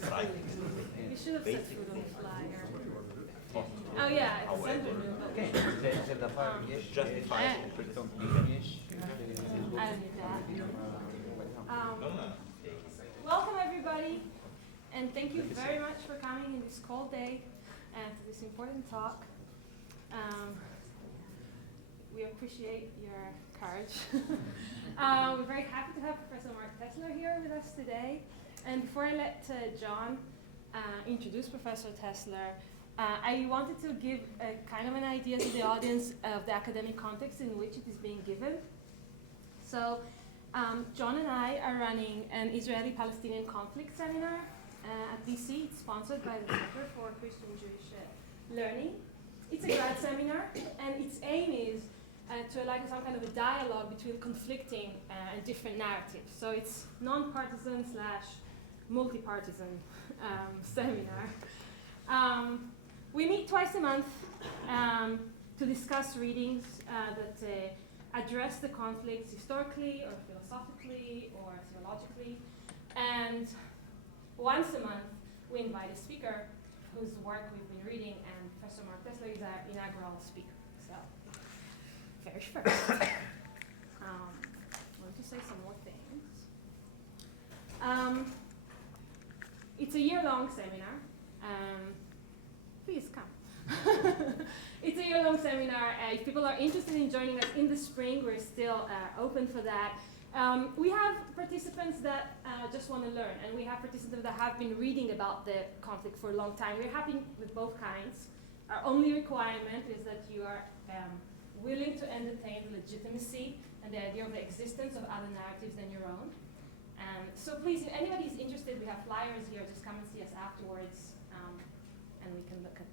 John's food. You should have said food on the flyer. Oh yeah, it's center room. I don't need that. Welcome everybody, and thank you very much for coming in this cold day and to this important talk. We appreciate your courage. We're very happy to have Professor Mark Tessler here with us today. And before I let John introduce Professor Tessler, I wanted to give a kind of an idea to the audience of the academic context in which it is being given. So John and I are running an Israeli-Palestinian conflict seminar at DC. It's sponsored by the Center for Christian Jewish Learning. It's a grad seminar, and its aim is to allow some kind of a dialogue between conflicting and different narratives. So it's non-partisan / multi-partisan seminar. We meet twice a month to discuss readings that address the conflicts historically or philosophically or theologically. And once a month, we invite a speaker whose work we've been reading, and Professor Mark Tessler is our inaugural speaker. So, very first. I want to say some more things. It's a year-long seminar. Please come. It's a year-long seminar. If people are interested in joining us in the spring, we're still open for that. We have participants that just want to learn, and we have participants that have been reading about the conflict for a long time. We're happy with both kinds. Our only requirement is that you are willing to entertain the legitimacy and the idea of the existence of other narratives than your own. So please, if anybody is interested, we have flyers here. Just come and see us afterwards, and we can look at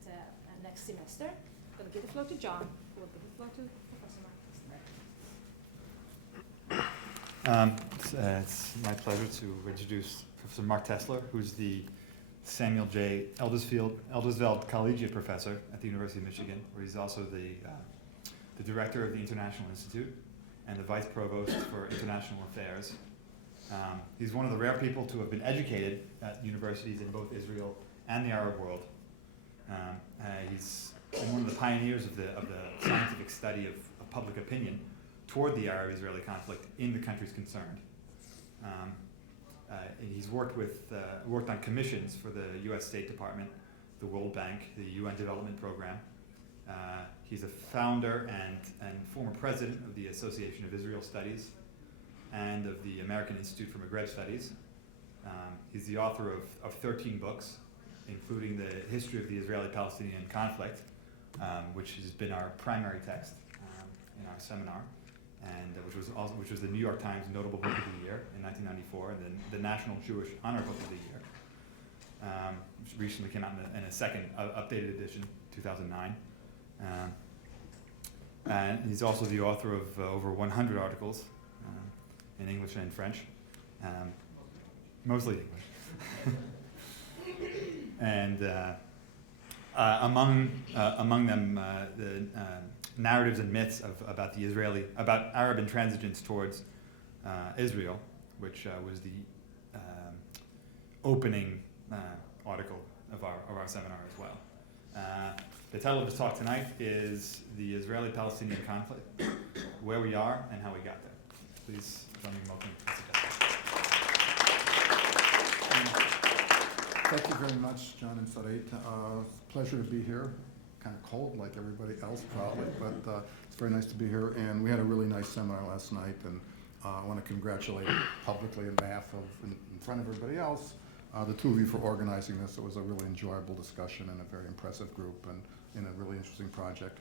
next semester. I'm going to give the floor to John, who will give the floor to Professor Mark Tessler. It's my pleasure to introduce Professor Mark Tessler, who's the Samuel J. Eldersveld Collegiate Professor at the University of Michigan, where he's also the director of the International Institute and the Vice Provost for International Affairs. He's one of the rare people to have been educated at universities in both Israel and the Arab world. He's been one of the pioneers of the scientific study of public opinion toward the Arab-Israeli conflict in the countries concerned. He's worked on commissions for the U.S. State Department, the World Bank, the UN Development Program. He's a founder and former president of the Association of Israel Studies and of the American Institute for Maghreb Studies. He's the author of 13 books, including the history of the Israeli-Palestinian conflict, which has been our primary text in our seminar, and which was the New York Times Notable Book of the Year in 1994, and then the National Jewish Honor Book of the Year, which recently came out in a second updated edition, 2009. And he's also the author of over 100 articles in English and in French, mostly English. And among them, the narratives and myths about Arab intransigence towards Israel, which was the opening article of our seminar as well. The title of his talk tonight is The Israeli-Palestinian Conflict, Where We Are and How We Got There. Please join me in welcoming Professor Tessler. Thank you very much, John and Sarit. It's a pleasure to be here. Kind of cold like everybody else probably, but it's very nice to be here. And we had a really nice seminar last night, and I want to congratulate publicly on behalf of, in front of everybody else, the two of you for organizing this. It was a really enjoyable discussion and a very impressive group and a really interesting project.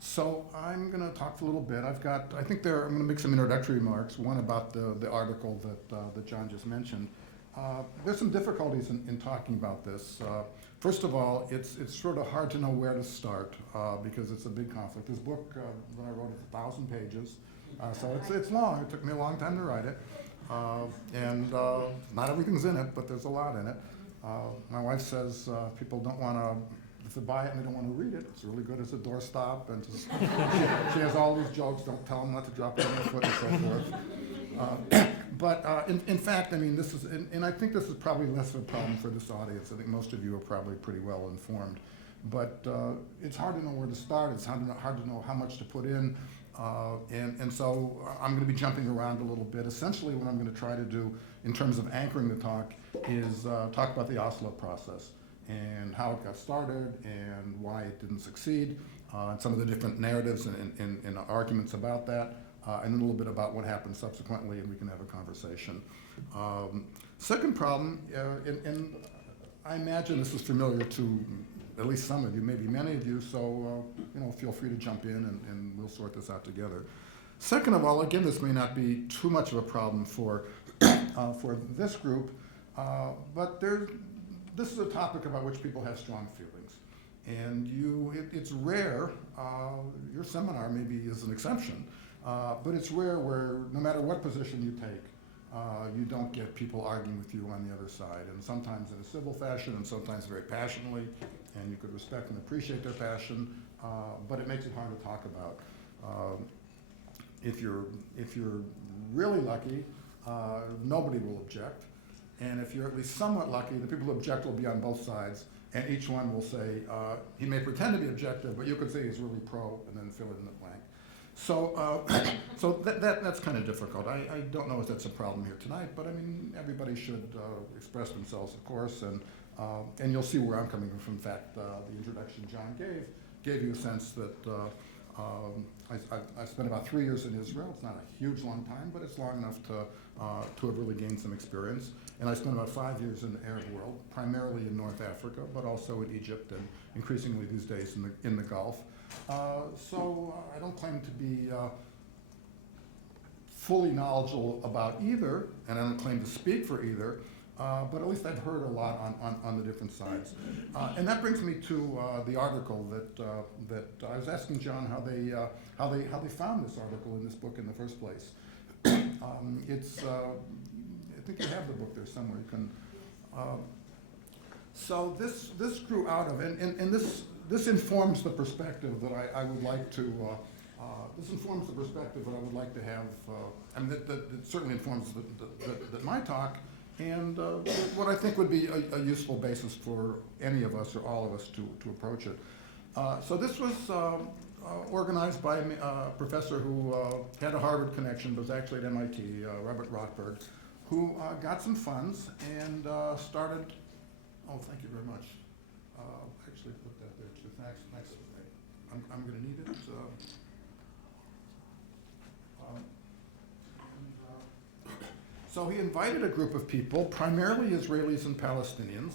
So I'm going to talk for a little bit. I'm going to make some introductory remarks, one about the article that John just mentioned. There's some difficulties in talking about this. First of all, it's sort of hard to know where to start because it's a big conflict. This book, when I wrote it, 1,000 pages, so it's long. It took me a long time to write it, and not everything's in it, but there's a lot in it. My wife says people don't want to, if they buy it and they don't want to read it, it's really good as a doorstop, and just, she has all these jokes. Don't tell them not to drop it on their foot and so forth. in fact, I mean, this is, and I think this is probably less of a problem for this audience. I think most of you are probably pretty well informed. But it's hard to know where to start. It's hard to know how much to put in. And so I'm going to be jumping around a little bit. Essentially, what I'm going to try to do in terms of anchoring the talk is talk about the Oslo process and how it got started and why it didn't succeed, and some of the different narratives and arguments about that, and a little bit about what happened subsequently, and we can have a conversation. Second problem, and I imagine this is familiar to at least some of you, maybe many of you, so feel free to jump in and we'll sort this out together. Second of all, again, this may not be too much of a problem for this group, but this is a topic about which people have strong feelings. And it's rare, your seminar maybe is an exception, but it's rare where no matter what position you take, you don't get people arguing with you on the other side, and sometimes in a civil fashion and sometimes very passionately, and you could respect and appreciate their passion, but it makes it hard to talk about. If you're really lucky, nobody will object, and if you're at least somewhat lucky, the people who object will be on both sides, and each one will say, he may pretend to be objective, but you could say he's really pro, and then fill it in the blank. So, that's kind of difficult. I don't know if that's a problem here tonight, but I mean, everybody should express themselves, of course, and you'll see where I'm coming from. In fact, the introduction John gave you a sense that I spent about 3 years in Israel. It's not a huge long time, but it's long enough to have really gained some experience. And I spent about 5 years in the Arab world, primarily in North Africa, but also in Egypt and increasingly these days in the Gulf. So I don't claim to be fully knowledgeable about either, and I don't claim to speak for either, but at least I've heard a lot on the different sides. And that brings me to the article that I was asking John how they found this article in this book in the first place. I think you have the book there somewhere. You can. So this grew out of, and this informs the perspective that I would like to. This informs the perspective that I would like to have, and that certainly informs my talk, and what I think would be a useful basis for any of us or all of us to approach it. So this was organized by a professor who had a Harvard connection, but was actually at MIT, Robert Rothberg, who got some funds and started. Oh, thank you very much. Actually, put that there too. Thanks. I'm going to need it. So he invited a group of people, primarily Israelis and Palestinians.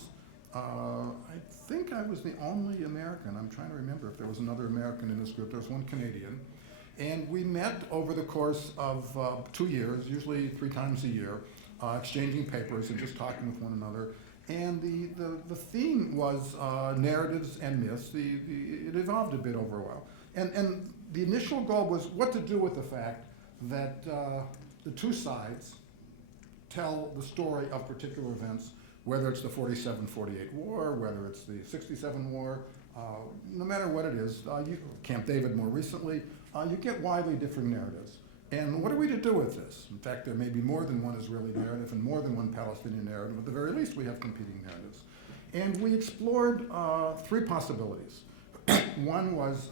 I think I was the only American. I'm trying to remember if there was another American in this group. There was one Canadian. And we met over the course of 2 years, usually 3 times a year, exchanging papers and just talking with one another. And the theme was narratives and myths. It evolved a bit over a while. And the initial goal was what to do with the fact that the two sides tell the story of particular events, whether it's the 47-48 war, whether it's the 67 war, no matter what it is, Camp David more recently, you get widely differing narratives. And what are we to do with this? In fact, there may be more than one Israeli narrative and more than one Palestinian narrative. At the very least, we have competing narratives. And we explored 3 possibilities. One was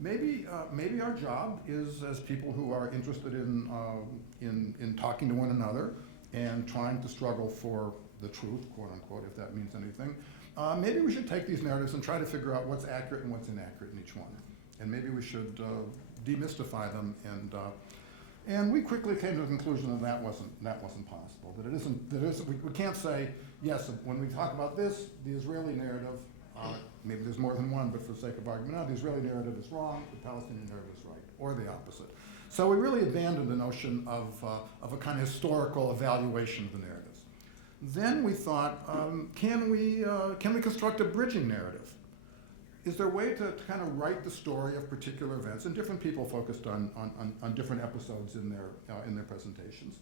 maybe our job is, as people who are interested in talking to one another and trying to struggle for the truth, quote unquote, if that means anything, maybe we should take these narratives and try to figure out what's accurate and what's inaccurate in each one. And maybe we should demystify them, and we quickly came to the conclusion that wasn't possible. We can't say, yes, when we talk about this, the Israeli narrative, maybe there's more than one, but for the sake of argument now, the Israeli narrative is wrong, the Palestinian narrative is right, or the opposite. So we really abandoned the notion of a kind of historical evaluation of the narratives. Then we thought, can we construct a bridging narrative? Is there a way to kind of write the story of particular events? And different people focused on different episodes in their presentations,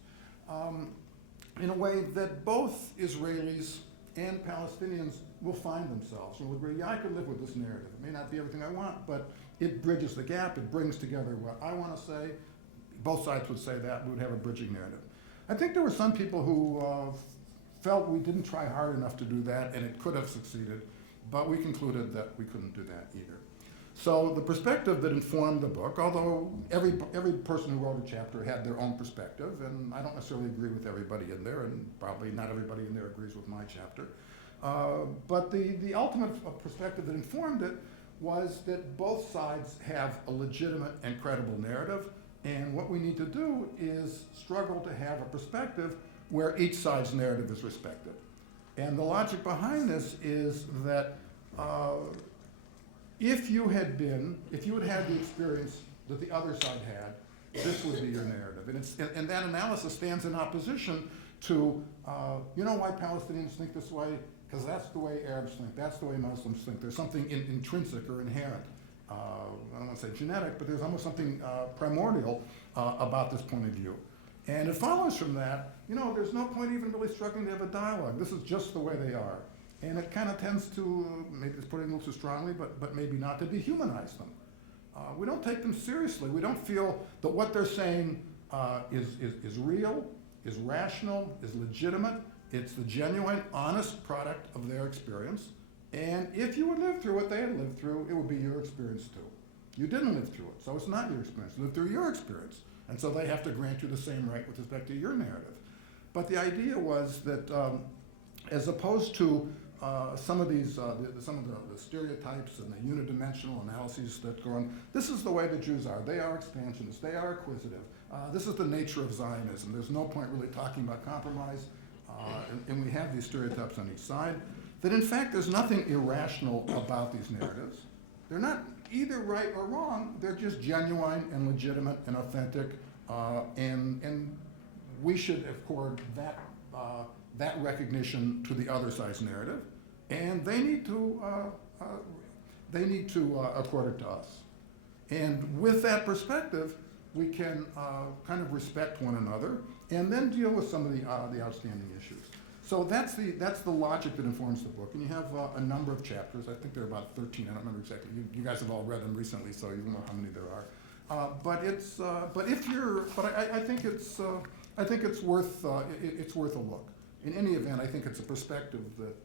in a way that both Israelis and Palestinians will find themselves. Will agree, yeah, I could live with this narrative. It may not be everything I want, but it bridges the gap. It brings together what I want to say. Both sides would say that. We would have a bridging narrative. I think there were some people who felt we didn't try hard enough to do that, and it could have succeeded, but we concluded that we couldn't do that either. So the perspective that informed the book, although every person who wrote a chapter had their own perspective, and I don't necessarily agree with everybody in there, and probably not everybody in there agrees with my chapter, but the ultimate perspective that informed it was that both sides have a legitimate and credible narrative, and what we need to do is struggle to have a perspective where each side's narrative is respected. And the logic behind this is that if you had had the experience that the other side had, this would be your narrative. And that analysis stands in opposition to, you know why Palestinians think this way? Because that's the way Arabs think, that's the way Muslims think. There's something intrinsic or inherent. I don't want to say genetic, but there's almost something primordial about this point of view. And it follows from that, you know, there's no point even really struggling to have a dialogue. This is just the way they are. And it kind of tends to, maybe it's putting it a little too strongly, but maybe not, to dehumanize them. We don't take them seriously. We don't feel that what they're saying is real, is rational, is legitimate. It's the genuine, honest product of their experience. And if you would live through what they had lived through, it would be your experience too. You didn't live through it, so it's not your experience. You lived through your experience. And so they have to grant you the same right with respect to your narrative. But the idea was that as opposed to some of the stereotypes and the unidimensional analyses that go on, this is the way the Jews are. They are expansionists. They are acquisitive. This is the nature of Zionism. There's no point really talking about compromise. And we have these stereotypes on each side. That in fact there's nothing irrational about these narratives. They're not either right or wrong. They're just genuine and legitimate and authentic. And we should accord that recognition to the other side's narrative, and they need to accord it to us. And with that perspective, we can kind of respect one another, and then deal with some of the outstanding issues. So that's the logic that informs the book, and you have a number of chapters. I think there are about 13. I don't remember exactly. You guys have all read them recently, so you know how many there are. I think it's worth a look. In any event, I think it's a perspective that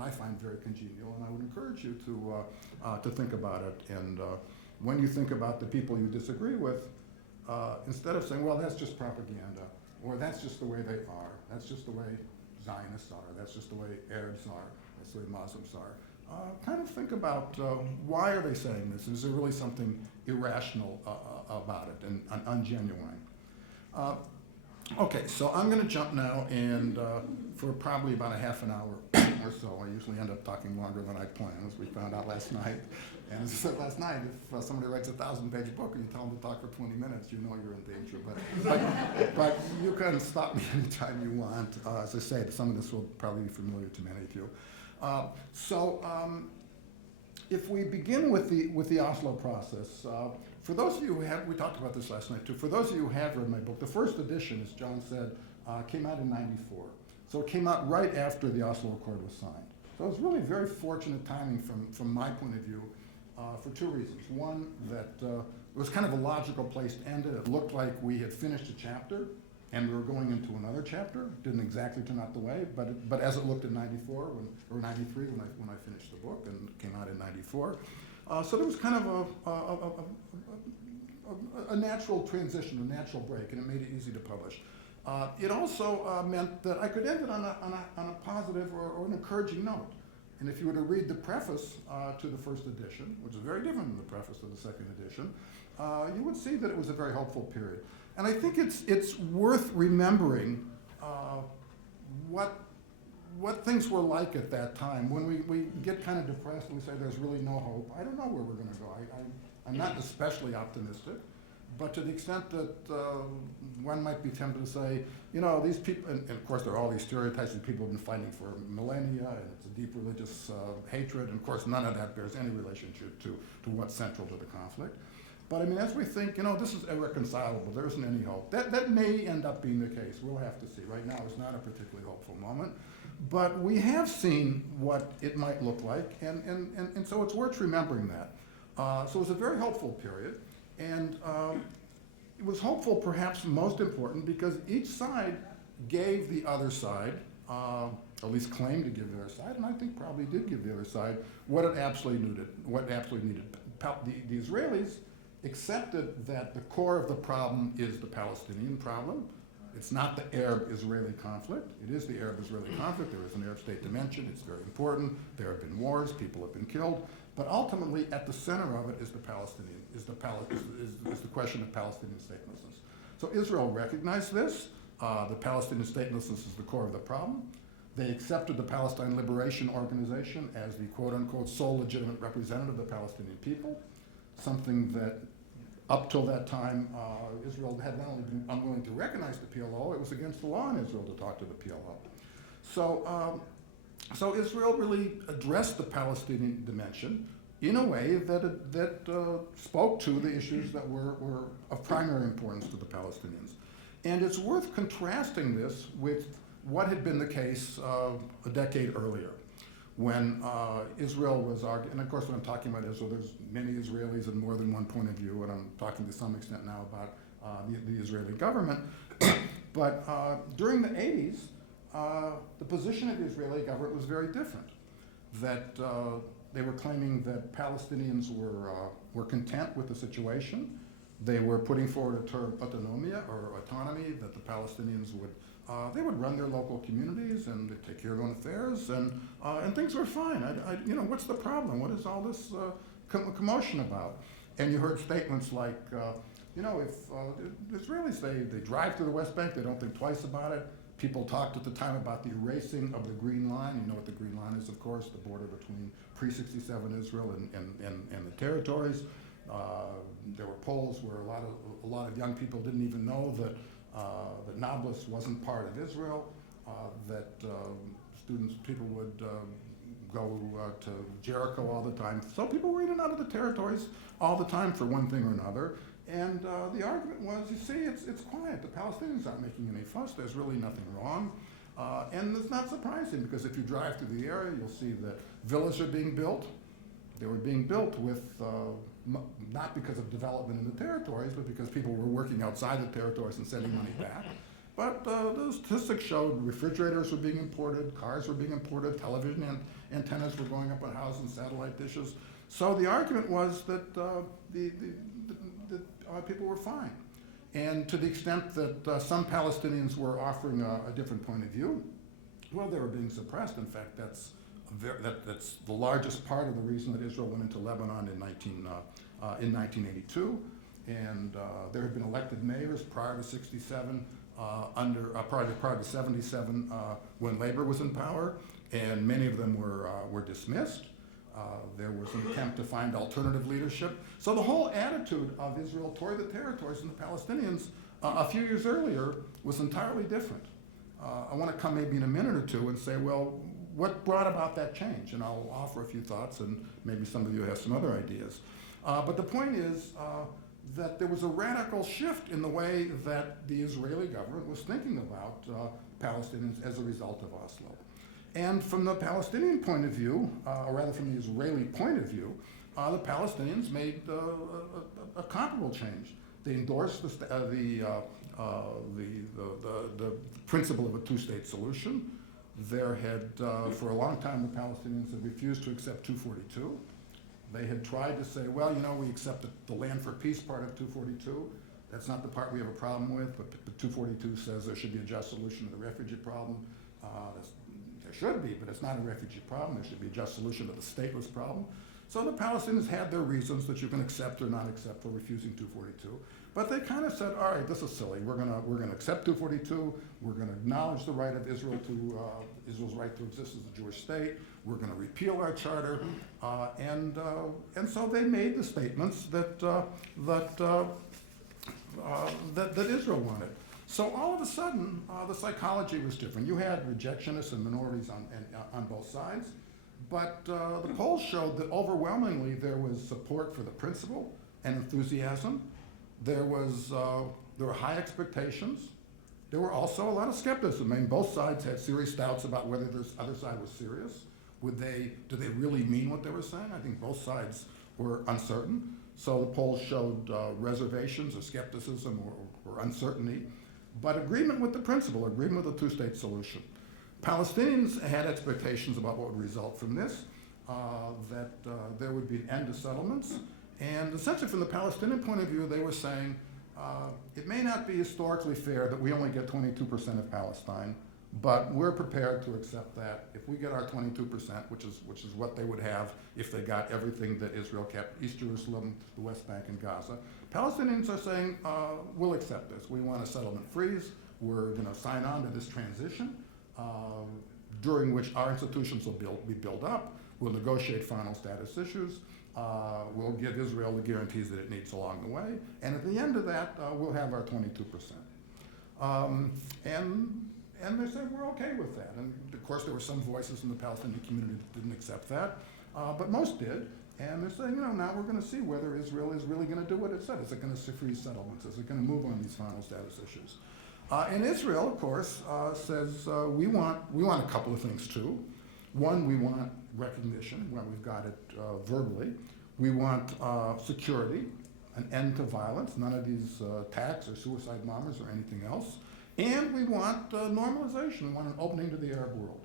I find very congenial, and I would encourage you to think about it. And when you think about the people you disagree with, instead of saying, well, that's just propaganda, or that's just the way they are, that's just the way Zionists are, that's just the way Arabs are, that's the way Muslims are, kind of think about why are they saying this? Is there really something irrational about it and ungenuine? Okay, so I'm going to jump now, and for probably about a half an hour or so, I usually end up talking longer than I plan, as we found out last night. And as I said last night, if somebody writes a 1,000-page book and you tell them to talk for 20 minutes, you know you're in danger. But you can stop me anytime you want. As I say, some of this will probably be familiar to many of you. If we begin with the Oslo process, for those of you who have, we talked about this last night too, for those of you who have read my book, the first edition, as John said, came out in '94. So it came out right after the Oslo Accord was signed. So it was really very fortunate timing from my point of view for two reasons. One, that it was kind of a logical place to end it. It looked like we had finished a chapter and we were going into another chapter. It didn't exactly turn out the way, but as it looked in '94 or '93 when I finished the book, and it came out in '94. So there was kind of a natural transition, a natural break, and it made it easy to publish. It also meant that I could end it on a positive or an encouraging note. And if you were to read the preface to the first edition, which is very different than the preface to the second edition, you would see that it was a very hopeful period. And I think it's worth remembering what things were like at that time. When we get kind of depressed and we say there's really no hope, I don't know where we're going to go. I'm not especially optimistic, but to the extent that one might be tempted to say, you know, these people, and of course there are all these stereotypes that people have been fighting for millennia, and it's a deep religious hatred, and of course none of that bears any relationship to what's central to the conflict. But I mean, as we think, you know, this is irreconcilable, there isn't any hope. That may end up being the case. We'll have to see. Right now it's not a particularly hopeful moment. But we have seen what it might look like, and so it's worth remembering that. So it was a very hopeful period, and it was hopeful, perhaps most important, because each side gave the other side, at least claimed to give the other side, and I think probably did give the other side what it absolutely needed. The Israelis accepted that the core of the problem is the Palestinian problem. It's not the Arab-Israeli conflict. It is the Arab-Israeli conflict. There is an Arab state dimension. It's very important. There have been wars. People have been killed. But ultimately, at the center of it is the question of Palestinian statelessness. So Israel recognized this. The Palestinian statelessness is the core of the problem. They accepted the Palestine Liberation Organization as the quote-unquote sole legitimate representative of the Palestinian people, something that up till that time, Israel had not only been unwilling to recognize the PLO, it was against the law in Israel to talk to the PLO. So Israel really addressed the Palestinian dimension in a way that spoke to the issues that were of primary importance to the Palestinians. And it's worth contrasting this with what had been the case a decade earlier, when Israel was arguing, and of course when I'm talking about Israel, there's many Israelis and more than one point of view, and I'm talking to some extent now about the Israeli government. But during the 80s, the position of the Israeli government was very different. That they were claiming that Palestinians were content with the situation. They were putting forward a term autonomia or autonomy, that the Palestinians would they would run their local communities and they'd take care of their own affairs, and things were fine. You know, what's the problem? What is all this commotion about? And you heard statements like, you know, if the Israelis, they drive to the West Bank, they don't think twice about it. People talked at the time about the erasing of the Green Line. You know what the Green Line is, of course, the border between pre-67 Israel and the territories. There were polls where a lot of young people didn't even know that Nablus wasn't part of Israel, that people would go to Jericho all the time. So people were in and out of the territories all the time for one thing or another. And the argument was, you see, it's quiet. The Palestinians aren't making any fuss. There's really nothing wrong. And it's not surprising, because if you drive through the area, you'll see that villas are being built. They were being built with not because of development in the territories, but because people were working outside the territories and sending money back. But those statistics showed refrigerators were being imported, cars were being imported, television antennas were going up on houses and satellite dishes. So the argument was that people were fine. And to the extent that some Palestinians were offering a different point of view, well, they were being suppressed. In fact, that's the largest part of the reason that Israel went into Lebanon in 1982. And there had been elected mayors prior to 67, prior to 77, when Labor was in power, and many of them were dismissed. There was an attempt to find alternative leadership. So the whole attitude of Israel toward the territories and the Palestinians a few years earlier was entirely different. I want to come maybe in a minute or two and say, well, what brought about that change? And I'll offer a few thoughts, and maybe some of you have some other ideas. But the point is that there was a radical shift in the way that the Israeli government was thinking about Palestinians as a result of Oslo. And from the Palestinian point of view, or rather from the Israeli point of view, the Palestinians made a comparable change. They endorsed the principle of a two-state solution. There had, for a long time, the Palestinians had refused to accept 242. They had tried to say, well, you know, we accept the land for peace part of 242. That's not the part we have a problem with, but 242 says there should be a just solution to the refugee problem. There should be, but it's not a refugee problem. There should be a just solution to the stateless problem. So the Palestinians had their reasons that you can accept or not accept for refusing 242. But they kind of said, all right, this is silly. We're gonna accept 242. We're gonna acknowledge the right of Israel to Israel's right to exist as a Jewish state. We're gonna repeal our charter, and so they made the statements that Israel wanted. So all of a sudden, the psychology was different. You had rejectionists and minorities on both sides, but the polls showed that overwhelmingly there was support for the principle and enthusiasm. There were high expectations. There were also a lot of skepticism. I mean, both sides had serious doubts about whether this other side was serious. Did they really mean what they were saying? I think both sides were uncertain. So the polls showed reservations or skepticism or uncertainty, but agreement with the principle, agreement with the two-state solution. Palestinians had expectations about what would result from this, that there would be an end to settlements. And essentially from the Palestinian point of view, they were saying, it may not be historically fair that we only get 22% of Palestine, but we're prepared to accept that if we get our 22%, which is what they would have if they got everything that Israel kept, East Jerusalem, the West Bank, and Gaza. Palestinians are saying, we'll accept this. We want a settlement freeze. We're going to sign on to this transition, during which our institutions will be built up. We'll negotiate final status issues. We'll give Israel the guarantees that it needs along the way. And at the end of that, we'll have our 22%. And they said, we're okay with that. And of course, there were some voices in the Palestinian community that didn't accept that, but most did. And they're saying, now we're going to see whether Israel is really going to do what it said. Is it going to freeze settlements? Is it going to move on these final status issues? And Israel, of course, says we want a couple of things too. One, we want recognition. Well, we've got it verbally. We want security, an end to violence, none of these attacks or suicide bombers or anything else. And we want normalization. We want an opening to the Arab world.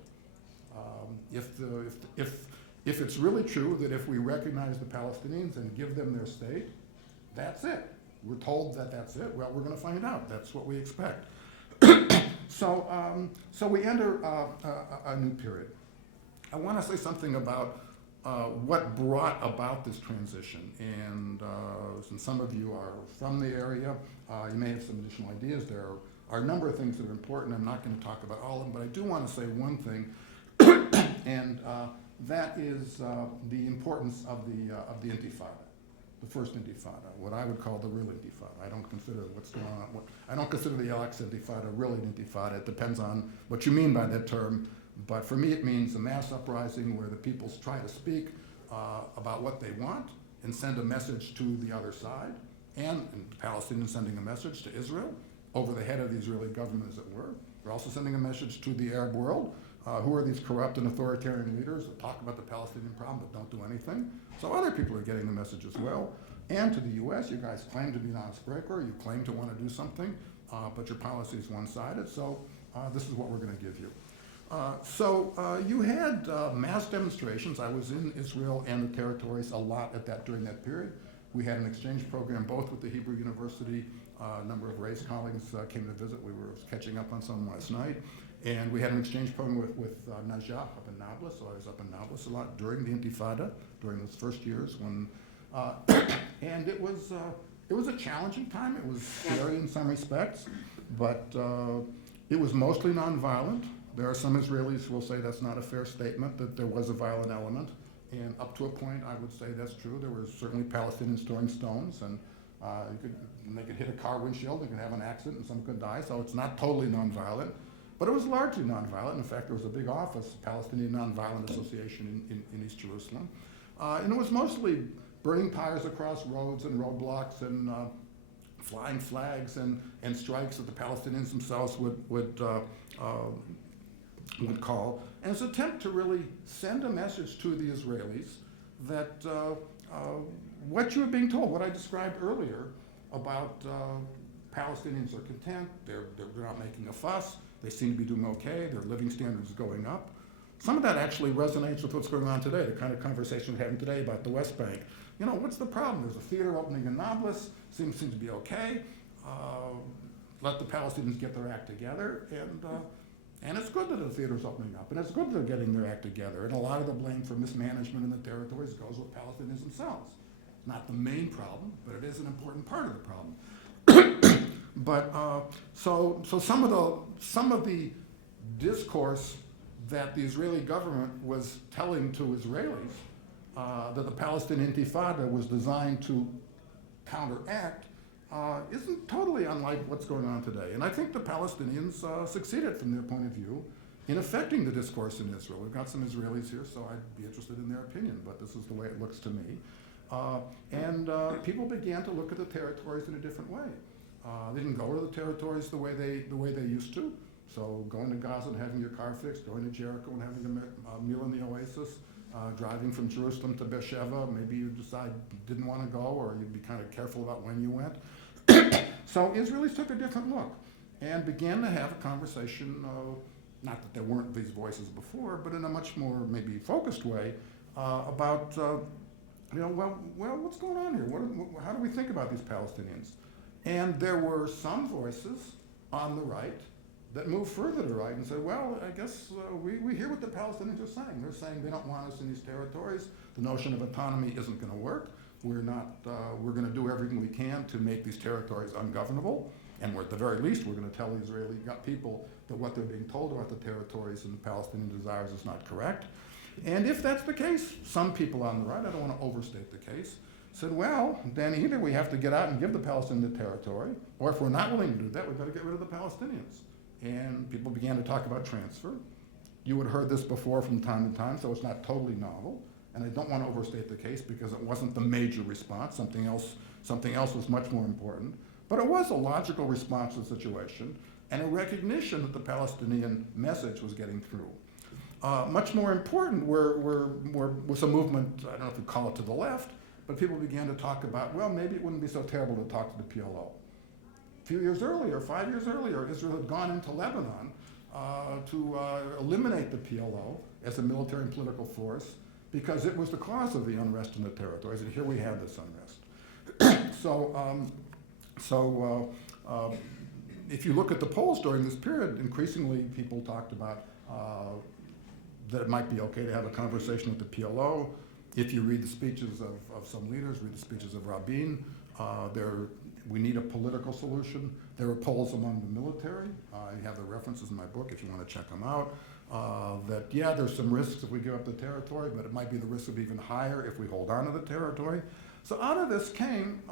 If it's really true that if we recognize the Palestinians and give them their state, that's it. We're told that that's it. Well, we're going to find out. That's what we expect. So we enter a new period. I want to say something about what brought about this transition. And since some of you are from the area, you may have some additional ideas. There are a number of things that are important. I'm not going to talk about all of them, but I do want to say one thing, and that is the importance of the Intifada, the first Intifada, what I would call the real Intifada. I don't consider what's going on. I don't consider the Alex Intifada really an Intifada. It depends on what you mean by that term. But for me, it means a mass uprising where the peoples try to speak about what they want and send a message to the other side, and the Palestinians sending a message to Israel over the head of the Israeli government, as it were. They're also sending a message to the Arab world. Who are these corrupt and authoritarian leaders that talk about the Palestinian problem but don't do anything? So other people are getting the message as well. And to the U.S., you guys claim to be non-sprecher, you claim to want to do something, but your policy is one-sided, so this is what we're going to give you. You had mass demonstrations. I was in Israel and the territories a lot during that period. We had an exchange program both with the Hebrew University. A number of Ray's colleagues came to visit. We were catching up on some last night. And we had an exchange program with Najah up in Nablus. So I was up in Nablus a lot during the Intifada, during those first years when, and it was a challenging time. It was scary in some respects, but it was mostly nonviolent. There are some Israelis who will say that's not a fair statement, that there was a violent element. And up to a point, I would say that's true. There were certainly Palestinians throwing stones, and they could hit a car windshield, they could have an accident, and some could die. So it's not totally nonviolent. But it was largely nonviolent. In fact, there was a big office, Palestinian Nonviolent Association in East Jerusalem. And it was mostly burning tires across roads and roadblocks and flying flags and strikes that the Palestinians themselves would call. And it's an attempt to really send a message to the Israelis that what you were being told, what I described earlier about Palestinians are content, they're not making a fuss, they seem to be doing okay, their living standards are going up. Some of that actually resonates with what's going on today, the kind of conversation we're having today about the West Bank. What's the problem? There's a theater opening in Nablus, seems to be okay. Let the Palestinians get their act together, and it's good that the theater's opening up, and it's good they're getting their act together, and a lot of the blame for mismanagement in the territories goes with Palestinians themselves. It's not the main problem, but it is an important part of the problem. But so some of the discourse that the Israeli government was telling to Israelis that the Palestinian Intifada was designed to counteract isn't totally unlike what's going on today. And I think the Palestinians succeeded from their point of view in affecting the discourse in Israel. We've got some Israelis here, so I'd be interested in their opinion, but this is the way it looks to me. People began to look at the territories in a different way. They didn't go to the territories the way they used to. So going to Gaza and having your car fixed, going to Jericho and having a meal in the oasis, driving from Jerusalem to Beersheba. Maybe you decide you didn't want to go, or you'd be kind of careful about when you went. So Israelis took a different look and began to have a conversation, not that there weren't these voices before, but in a much more maybe focused way about, well, what's going on here? How do we think about these Palestinians? And there were some voices on the right that moved further to the right and said, well, I guess we hear what the Palestinians are saying. They're saying they don't want us in these territories. The notion of autonomy isn't going to work. We're going to do everything we can to make these territories ungovernable. And at the very least, we're going to tell the Israeli people that what they're being told about the territories and the Palestinian desires is not correct. And if that's the case, some people on the right, I don't want to overstate the case, said, well, then either we have to get out and give the Palestinians the territory, or if we're not willing to do that, we've got to get rid of the Palestinians. And people began to talk about transfer. You would have heard this before from time to time, so it's not totally novel. And I don't want to overstate the case because it wasn't the major response. Something else was much more important. But it was a logical response to the situation and a recognition that the Palestinian message was getting through. Much more important was a movement, I don't know if you call it to the left, but people began to talk about, well, maybe it wouldn't be so terrible to talk to the PLO. A few years earlier, 5 years earlier, Israel had gone into Lebanon to eliminate the PLO as a military and political force because it was the cause of the unrest in the territories, and here we have this unrest. If you look at the polls during this period, increasingly people talked about that it might be okay to have a conversation with the PLO. If you read the speeches of some leaders, read the speeches of Rabin, we need a political solution. There were polls among the military. I have the references in my book if you want to check them out. There's some risks if we give up the territory, but it might be the risk of even higher if we hold on to the territory. So out of this came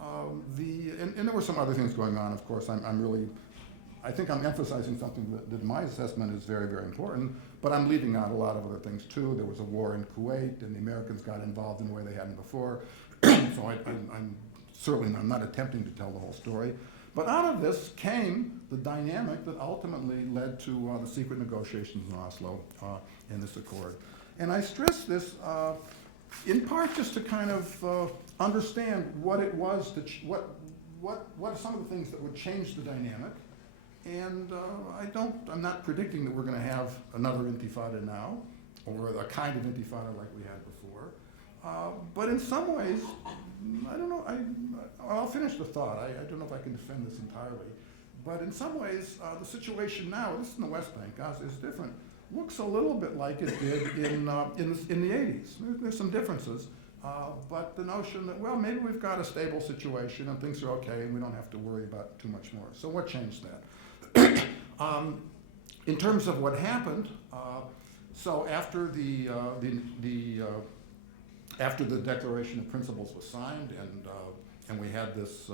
and there were some other things going on, of course. I think I'm emphasizing something that in my assessment is very, very important, but I'm leaving out a lot of other things too. There was a war in Kuwait, and the Americans got involved in a way they hadn't before. So I'm not attempting to tell the whole story. But out of this came the dynamic that ultimately led to the secret negotiations in Oslo in this accord. And I stress this in part just to kind of understand what it was, what are some of the things that would change the dynamic. And I'm not predicting that we're going to have another intifada now, or a kind of intifada like we had before. But in some ways, I don't know, I'll finish the thought. I don't know if I can defend this entirely. But in some ways, the situation now, this is in the West Bank, Gaza is different. Looks a little bit like it did in the 80s. There's some differences. But the notion that, well, maybe we've got a stable situation and things are okay and we don't have to worry about too much more. So what changed that? In terms of what happened, so after the Declaration of Principles was signed and we had this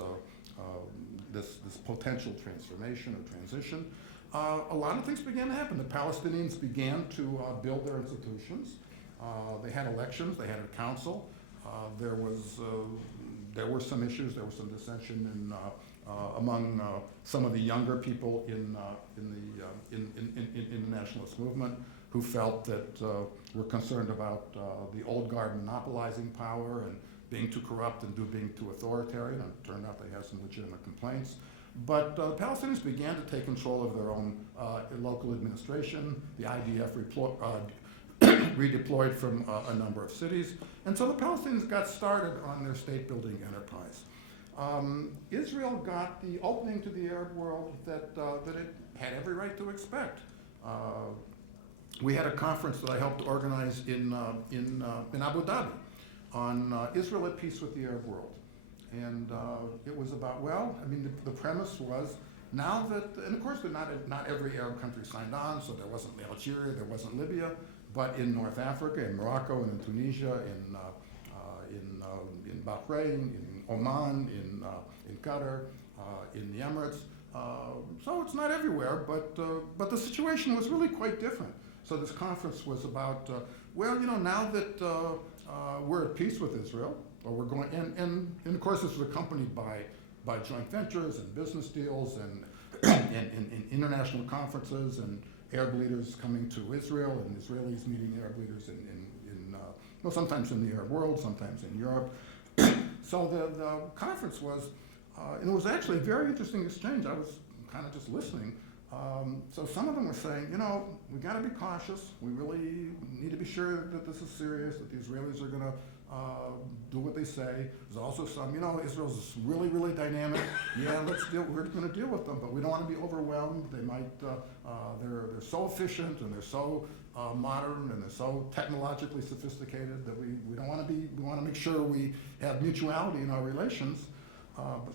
potential transformation or transition, a lot of things began to happen. The Palestinians began to build their institutions. They had elections. They had a council. There were some issues. There was some dissension among some of the younger people in the nationalist movement who felt that were concerned about the old guard monopolizing power and being too corrupt and being too authoritarian. And it turned out they had some legitimate complaints. But the Palestinians began to take control of their own local administration. The IDF redeployed from a number of cities. And so the Palestinians got started on their state-building enterprise. Israel got the opening to the Arab world that it had every right to expect. We had a conference that I helped organize in Abu Dhabi on Israel at peace with the Arab world. And it was about, the premise was now that, and of course not every Arab country signed on, so there wasn't Algeria, there wasn't Libya, but in North Africa, in Morocco, and in Tunisia, in Bahrain, in Oman, in Qatar, in the Emirates. So it's not everywhere, but the situation was really quite different. So this conference was about, now that we're at peace with Israel, or we're going, and of course this was accompanied by joint ventures and business deals and international conferences Arab leaders coming to Israel and Israelis meeting Arab leaders well, sometimes in the Arab world, sometimes in Europe. So the conference was, and it was actually a very interesting exchange. I was kind of just listening. So some of them were saying, we got to be cautious. We really need to be sure that this is serious, that the Israelis are going to do what they say. There's also some, Israel's really, really dynamic. Yeah, we're going to deal with them, but we don't want to be overwhelmed. They might, they're so efficient and they're so modern and they're so technologically sophisticated that we don't want to be, we want to make sure we have mutuality in our relations.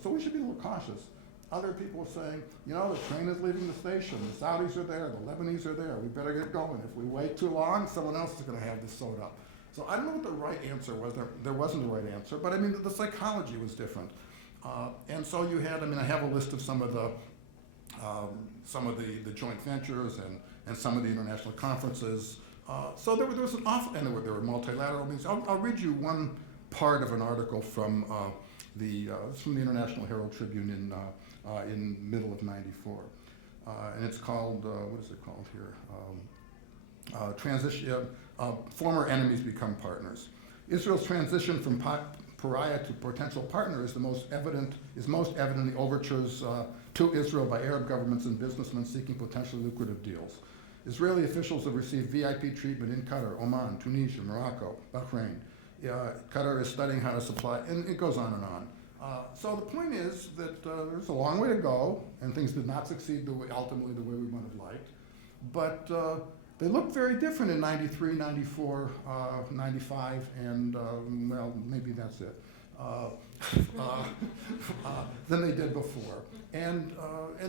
So we should be a little cautious. Other people are saying, the train is leaving the station, the Saudis are there, the Lebanese are there, we better get going. If we wait too long, someone else is going to have this sewed up. So I don't know what the right answer was. There wasn't a right answer, but I mean, the psychology was different. And so you had, I have a list of some of the joint ventures and some of the international conferences. So there was an awful, and there were multilateral meetings. I'll read you one part of an article from the International Herald Tribune in middle of '94, and it's called what is it called here? Transition. Former enemies become partners. Israel's transition from pariah to potential partner is most evident in the overtures to Israel by Arab governments and businessmen seeking potentially lucrative deals. Israeli officials have received VIP treatment in Qatar, Oman, Tunisia, Morocco, Bahrain. Qatar is studying how to supply, and it goes on and on. So the point is that there's a long way to go, and things did not succeed ultimately the way we would have liked. But they looked very different in '93, '94, '95, and well, maybe that's it, than they did before. And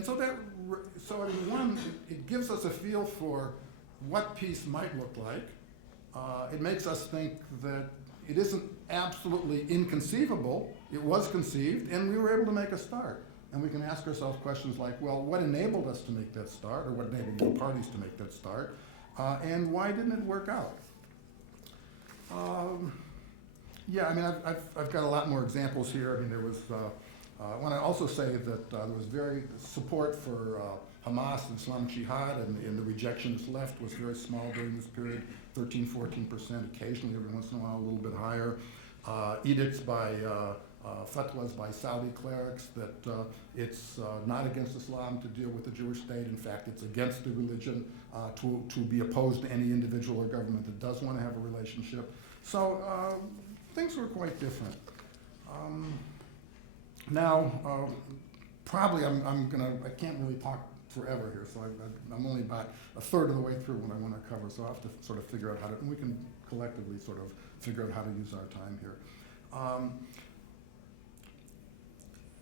so in one, it gives us a feel for what peace might look like. It makes us think that it isn't absolutely inconceivable. It was conceived, and we were able to make a start. And we can ask ourselves questions like, well, what enabled us to make that start, or what enabled the parties to make that start, and why didn't it work out? Yeah, I've got a lot more examples here. There was, I want to also say that there was very support for Hamas and Islamic Jihad, and the rejectionist left was very small during this period, 13, 14%, occasionally every once in a while a little bit higher. Edicts by fatwas by Saudi clerics that it's not against Islam to deal with the Jewish state. In fact, it's against the religion to be opposed to any individual or government that does want to have a relationship. So things were quite different. Now, probably I can't really talk forever here, so I'm only about a third of the way through what I want to cover, so I'll have to sort of figure out how to, and we can collectively sort of figure out how to use our time here.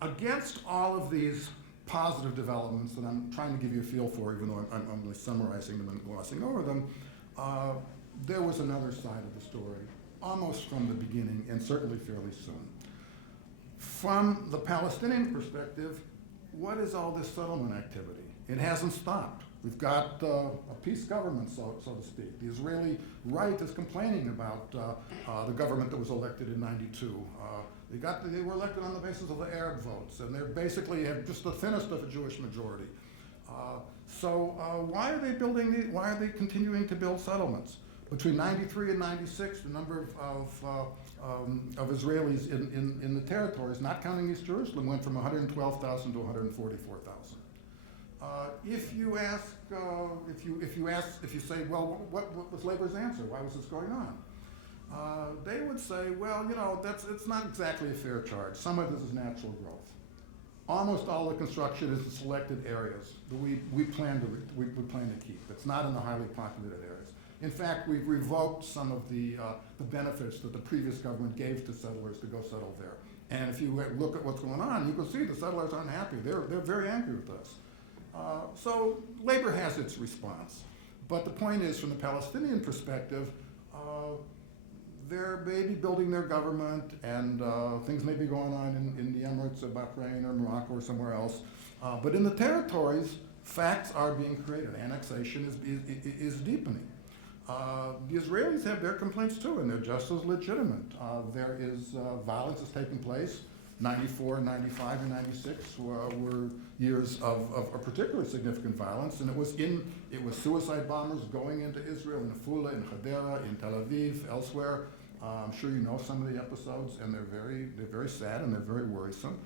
Against all of these positive developments that I'm trying to give you a feel for, even though I'm only summarizing them and glossing over them, there was another side of the story, almost from the beginning, and certainly fairly soon. From the Palestinian perspective, what is all this settlement activity? It hasn't stopped. We've got a peace government, so to speak. The Israeli right is complaining about the government that was elected in '92. They were elected on the basis of the Arab votes, and they basically have just the thinnest of a Jewish majority. So why are they continuing to build settlements? Between '93 and '96, the number of Israelis in the territories, not counting East Jerusalem, went from 112,000 to 144,000. If you say, well, what was labor's answer? Why was this going on? They would say, well, it's not exactly a fair charge. Some of this is natural growth. Almost all the construction is in selected areas that we plan to keep. It's not in the highly populated areas. In fact, we've revoked some of the benefits that the previous government gave to settlers to go settle there. And if you look at what's going on, you can see the settlers aren't happy. They're very angry with us. So labor has its response. But the point is, from the Palestinian perspective, they're maybe building their government, and things may be going on in the Emirates of Bahrain or Morocco or somewhere else. But in the territories, facts are being created. Annexation is deepening. The Israelis have their complaints too, and they're just as legitimate. There is violence is taking place. 94, 95, and 96 were years of particularly significant violence, and it was suicide bombers going into Israel, in Afula, in Hadera, in Tel Aviv, elsewhere. I'm sure you know some of the episodes, and they're very sad and they're very worrisome.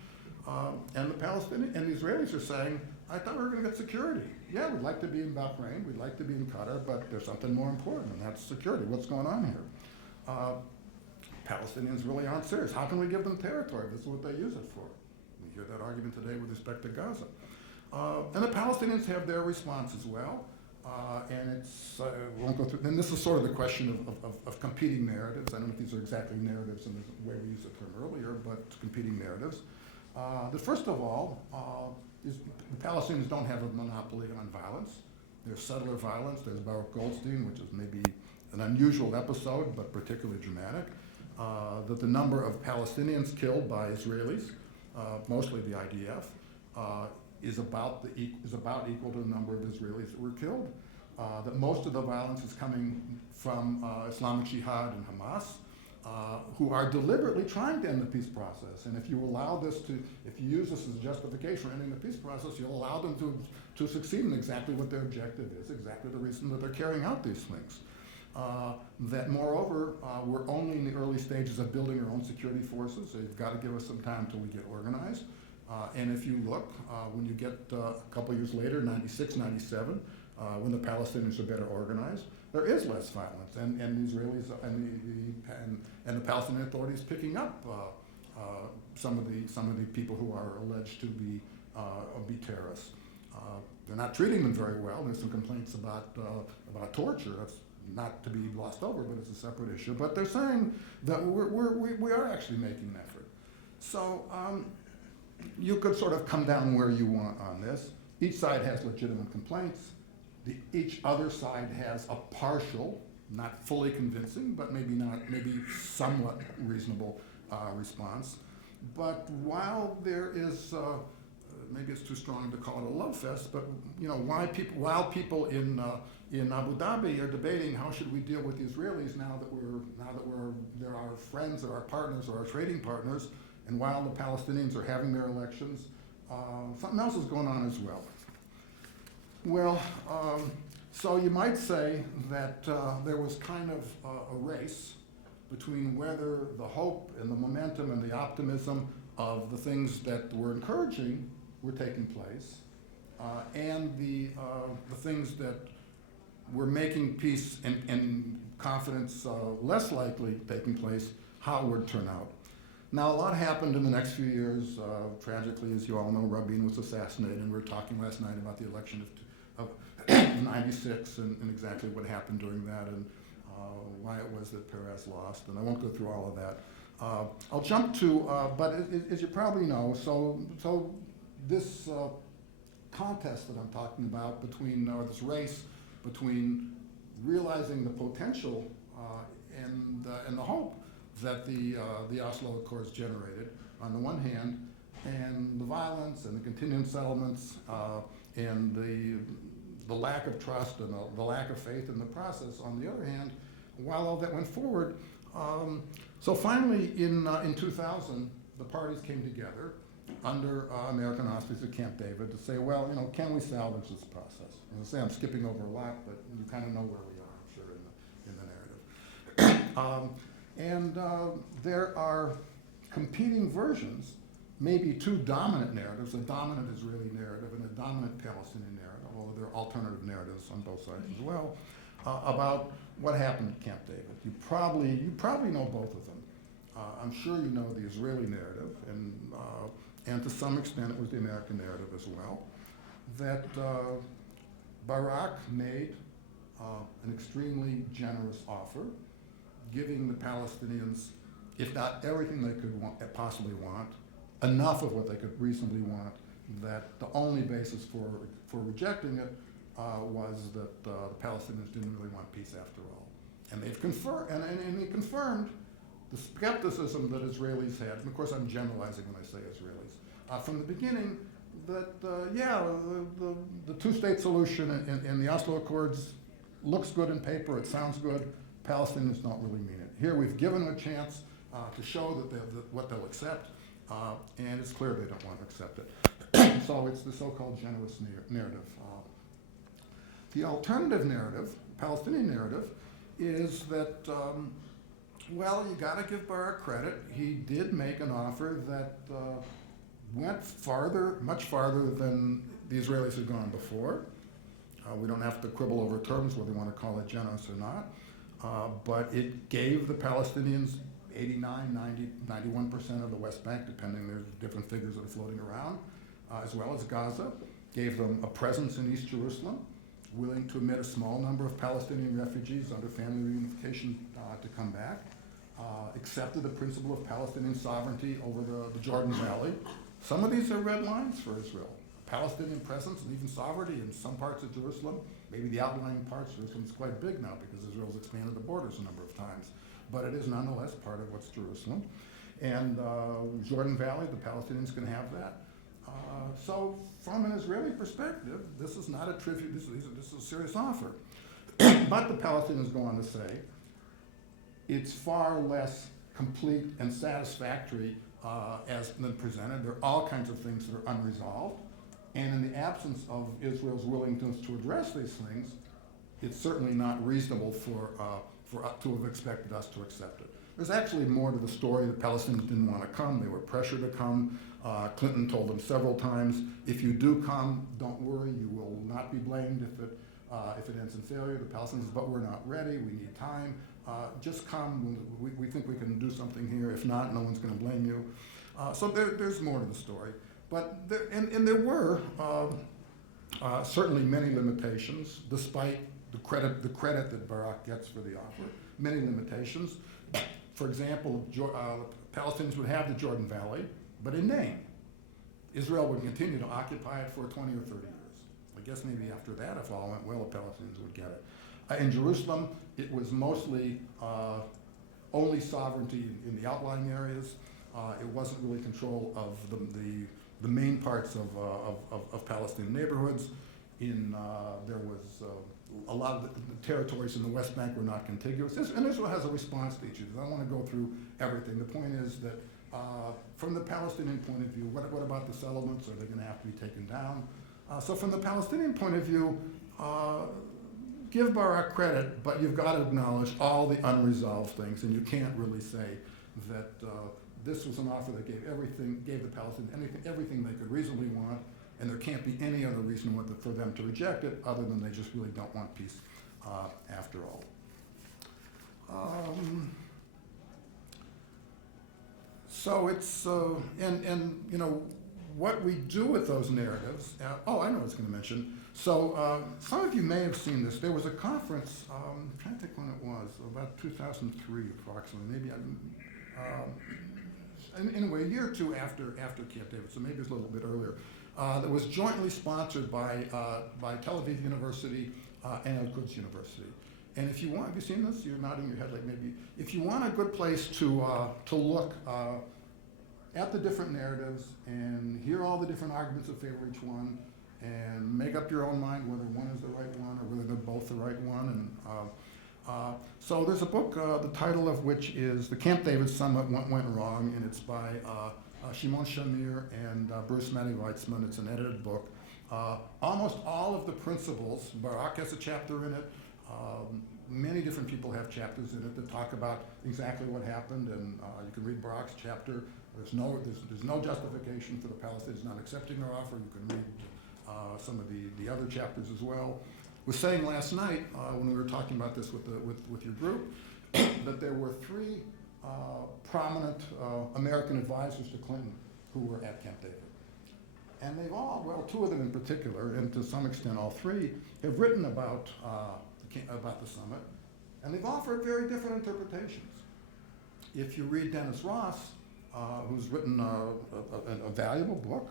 And the Palestinians and the Israelis are saying, I thought we were going to get security. Yeah, we'd like to be in Bahrain, we'd like to be in Qatar, but there's something more important, and that's security. What's going on here? Palestinians really aren't serious. How can we give them territory? This is what they use it for. We hear that argument today with respect to Gaza. And the Palestinians have their response as well. And it's, we won't go through, and this is sort of the question of competing narratives. I don't know if these are exactly narratives in the way we used the term earlier, but competing narratives. The first of all, is the Palestinians don't have a monopoly on violence. There's settler violence. There's Baruch Goldstein, which is maybe an unusual episode, but particularly dramatic. That the number of Palestinians killed by Israelis, mostly the IDF, is about equal to the number of Israelis that were killed. That most of the violence is coming from Islamic Jihad and Hamas, who are deliberately trying to end the peace process. And if you use this as a justification for ending the peace process, you'll allow them to succeed in exactly what their objective is, exactly the reason that they're carrying out these things. That moreover, we're only in the early stages of building our own security forces. So you've got to give us some time until we get organized. And if you look, when you get a couple years later, 96, 97, when the Palestinians are better organized, there is less violence, and the Israelis and the Palestinian authorities picking up some of the people who are alleged to be terrorists. They're not treating them very well. There's some complaints about torture. That's not to be glossed over, but it's a separate issue. But they're saying that we are actually making an effort. So you could sort of come down where you want on this. Each side has legitimate complaints. Each other side has a partial, not fully convincing, but maybe somewhat reasonable response. But while there is, maybe it's too strong to call it a love fest, but while people in Abu Dhabi are debating how should we deal with the Israelis now that they're our friends, they're our partners, or our trading partners, and while the Palestinians are having their elections, something else is going on as well. Well, so you might say that there was kind of a race between whether the hope and the momentum and the optimism of the things that were encouraging were taking place, and the things that were making peace and confidence less likely taking place, how it would turn out. Now, a lot happened in the next few years. Tragically, as you all know, Rabin was assassinated, and we were talking last night about the election of 96 and exactly what happened during that and why it was that Perez lost, and I won't go through all of that. I'll jump to, but as you probably know, so this contest that I'm talking about between, or this race between realizing the potential and the hope that the OSLO Accords generated on the one hand, and the violence and the continuing settlements and the lack of trust and the lack of faith in the process on the other hand, while all that went forward. So finally in 2000, the parties came together under American auspices at Camp David to say, well, can we salvage this process? And I say I'm skipping over a lot, but you kind of know where we are, I'm sure, in the narrative. There are competing versions, maybe two dominant narratives, a dominant Israeli narrative and a dominant Palestinian narrative, although there are alternative narratives on both sides as well, about what happened at Camp David. You probably know both of them. I'm sure you know the Israeli narrative, and to some extent it was the American narrative as well, that Barak made an extremely generous offer, giving the Palestinians, if not everything they could possibly want, enough of what they could reasonably want, that the only basis for rejecting it was that the Palestinians didn't really want peace after all. And they've confirmed, and they confirmed the skepticism that Israelis had, and of course I'm generalizing when I say Israelis, from the beginning, that the two-state solution in the Oslo Accords looks good in paper, it sounds good, Palestinians don't really mean it. Here we've given them a chance to show that what they'll accept, and it's clear they don't want to accept it. So it's the so-called generous narrative. The alternative narrative, Palestinian narrative, is that, well, you got to give Barak credit. He did make an offer that went farther, much farther than the Israelis had gone before. We don't have to quibble over terms whether you want to call it generous or not. But it gave the Palestinians 89, 90, 91% of the West Bank, depending, there's different figures that are floating around, as well as Gaza. Gave them a presence in East Jerusalem, willing to admit a small number of Palestinian refugees under family reunification to come back. Accepted the principle of Palestinian sovereignty over the Jordan Valley. Some of these are red lines for Israel. Palestinian presence and even sovereignty in some parts of Jerusalem. Maybe the outlying parts of Jerusalem is quite big now because Israel's expanded the borders a number of times. But it is nonetheless part of what's Jerusalem. And Jordan Valley, the Palestinians can have that. So from an Israeli perspective, this is not a trivial, this is a serious offer. But the Palestinians go on to say, it's far less complete and satisfactory as been presented. There are all kinds of things that are unresolved. And in the absence of Israel's willingness to address these things, it's certainly not reasonable to have expected us to accept it. There's actually more to the story. The Palestinians didn't want to come. They were pressured to come. Clinton told them several times, if you do come, don't worry, you will not be blamed if it ends in failure. The Palestinians said, but we're not ready, we need time. Just come, we think we can do something here. If not, no one's going to blame you. So there's more to the story. But there were certainly many limitations, despite the credit that Barak gets for the offer. Many limitations. For example, Palestinians would have the Jordan Valley, but in name. Israel would continue to occupy it for 20 or 30 years. I guess maybe after that, if all went well, the Palestinians would get it. In Jerusalem, it was mostly only sovereignty in the outlying areas. It wasn't really control of the main parts of Palestinian neighborhoods. There was a lot of the territories in the West Bank were not contiguous. And Israel has a response to each of these. I don't want to go through everything. The point is that from the Palestinian point of view, what about the settlements? Are they going to have to be taken down? So from the Palestinian point of view, give Barak credit, but you've got to acknowledge all the unresolved things, and you can't really say that this was an offer that gave the Palestinians everything they could reasonably want, and there can't be any other reason for them to reject it other than they just really don't want peace after all. So it's, and you know, what we do with those narratives, I know what I was going to mention. So some of you may have seen this. There was a conference, I'm trying to think when it was, about 2003 approximately, maybe, anyway, a year or two after Camp David, so maybe it was a little bit earlier, that was jointly sponsored by Tel Aviv University and Al-Quds University. And if you want, have you seen this? You're nodding your head like maybe. If you want a good place to look at the different narratives and hear all the different arguments that favor each one, and make up your own mind whether one is the right one or whether they're both the right one. And so there's a book, the title of which is The Camp David Summit Went Wrong, and it's by Shimon Shamir and Bruce Matty-Weitzman. It's an edited book. Almost all of the principles, Barak has a chapter in it. Many different people have chapters in it that talk about exactly what happened, and you can read Barak's chapter. There's no justification for the Palestinians not accepting their offer. You can read some of the other chapters as well. I was saying last night when we were talking about this with your group that there were three prominent American advisors to Clinton who were at Camp David. And they've all, well, two of them in particular, and to some extent all three, have written about the summit, and they've offered very different interpretations. If you read Dennis Ross, who's written a valuable book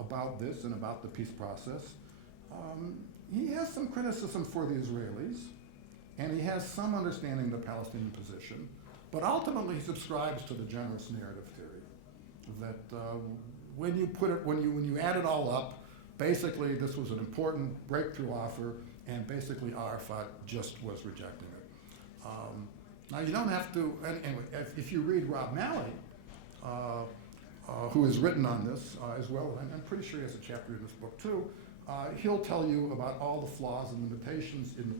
about this and about the peace process, he has some criticism for the Israelis, and he has some understanding of the Palestinian position, but ultimately he subscribes to the generous narrative theory that when you add it all up, basically this was an important breakthrough offer, and basically Arafat just was rejecting it. Now you don't have to, anyway, if you read Rob Malley, who has written on this as well. I'm pretty sure he has a chapter in this book too. He'll tell you about all the flaws and limitations in the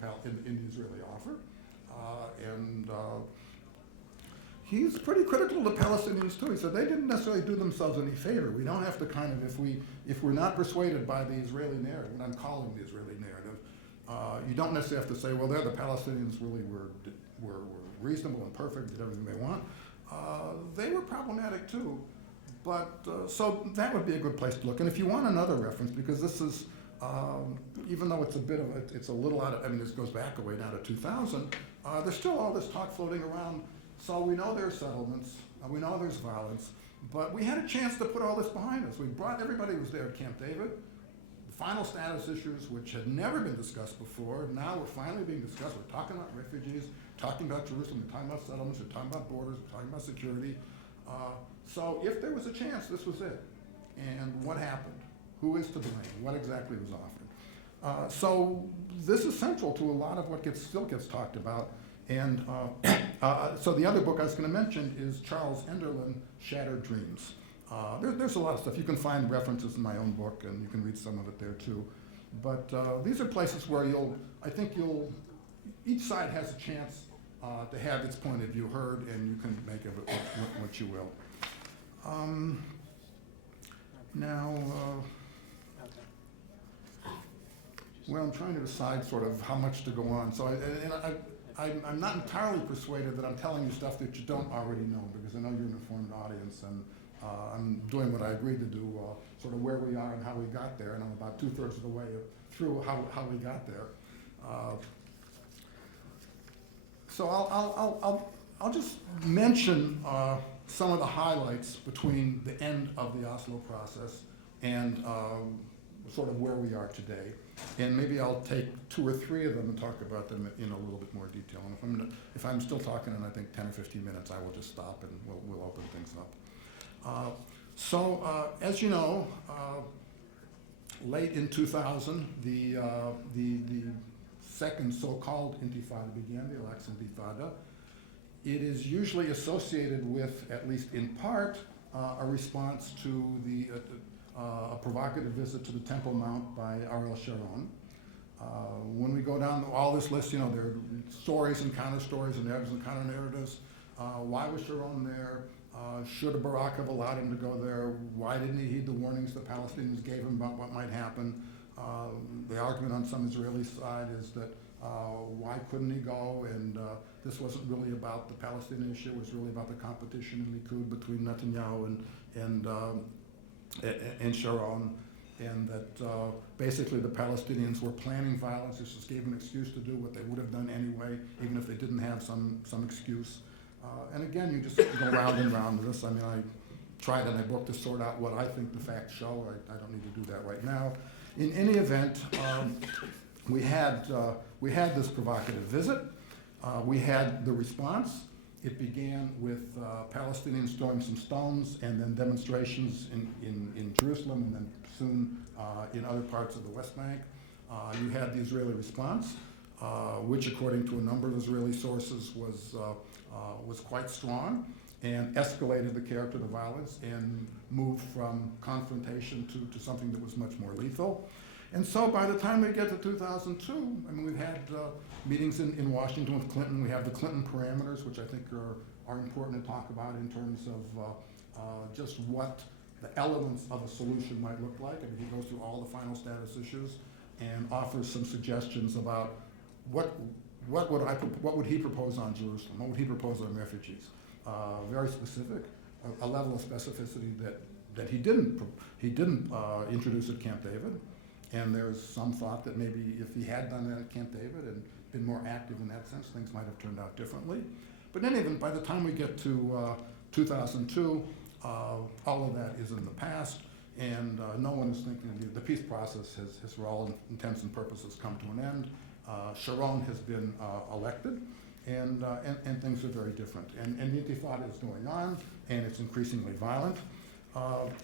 Israeli offer. He's pretty critical of the Palestinians too. He said they didn't necessarily do themselves any favor. We don't have to kind of, if we're not persuaded by the Israeli narrative, what I'm calling the Israeli narrative, you don't necessarily have to say, well, the Palestinians really were reasonable and perfect, did everything they want. They were problematic too. But, so that would be a good place to look. And if you want another reference, because this is, even though it's it's a little out of, I mean, this goes back away now to 2000, there's still all this talk floating around. So we know there's settlements, we know there's violence, but we had a chance to put all this behind us. We brought, everybody was there at Camp David. The final status issues, which had never been discussed before, now we're finally being discussed. We're talking about refugees, talking about Jerusalem, we're talking about settlements, we're talking about borders, we're talking about security. So if there was a chance, this was it. And what happened? Who is to blame? What exactly was offered? So this is central to a lot of what still gets talked about. And so the other book I was going to mention is Charles Enderlin, Shattered Dreams. There's a lot of stuff. You can find references in my own book, and you can read some of it there too. But these are places where each side has a chance to have its point of view heard, and you can make of it what you will. Well, I'm trying to decide sort of how much to go on. So I'm not entirely persuaded that I'm telling you stuff that you don't already know, because I know you're an informed audience, and I'm doing what I agreed to do, sort of where we are and how we got there, and I'm about 2/3 of the way through how we got there. So I'll just mention some of the highlights between the end of the Oslo process and sort of where we are today. And maybe I'll take 2 or 3 of them and talk about them in a little bit more detail. And if I'm still talking in, I think, 10 or 15 minutes, I will just stop and we'll open things up. As you know, late in 2000, the second so-called Intifada began, the Al-Aqsa Intifada. It is usually associated with, at least in part, a response to a provocative visit to the Temple Mount by Ariel Sharon. When we go down all this list, there are stories and counter-stories and narratives and counter-narratives. Why was Sharon there? Should Barak have allowed him to go there? Why didn't he heed the warnings the Palestinians gave him about what might happen? The argument on some Israeli side is that why couldn't he go? And this wasn't really about the Palestinian issue. It was really about the competition in Likud between Netanyahu and Sharon, and that basically the Palestinians were planning violence. This just gave them an excuse to do what they would have done anyway, even if they didn't have some excuse. And again, you just go round and round with this. I mean, I tried in my book to sort out what I think the facts show. I don't need to do that right now. In any event, we had this provocative visit. We had the response. It began with Palestinians throwing some stones, and then demonstrations in Jerusalem, and then soon in other parts of the West Bank. You had the Israeli response, which, according to a number of Israeli sources, was quite strong and escalated the character of the violence and moved from confrontation to something that was much more lethal. And so by the time we get to 2002, I mean, we've had meetings in Washington with Clinton. We have the Clinton parameters, which I think are important to talk about in terms of just what the elements of a solution might look like. I mean, he goes through all the final status issues and offers some suggestions about what would he propose on Jerusalem? What would he propose on refugees? Very specific, a level of specificity that he didn't introduce at Camp David. And there's some thought that maybe if he had done that at Camp David and been more active in that sense, things might have turned out differently. But in any event, by the time we get to 2002, all of that is in the past, and no one is thinking the peace process has, for all intents and purposes, come to an end. Sharon has been elected, and things are very different. And the Intifada is going on, and it's increasingly violent.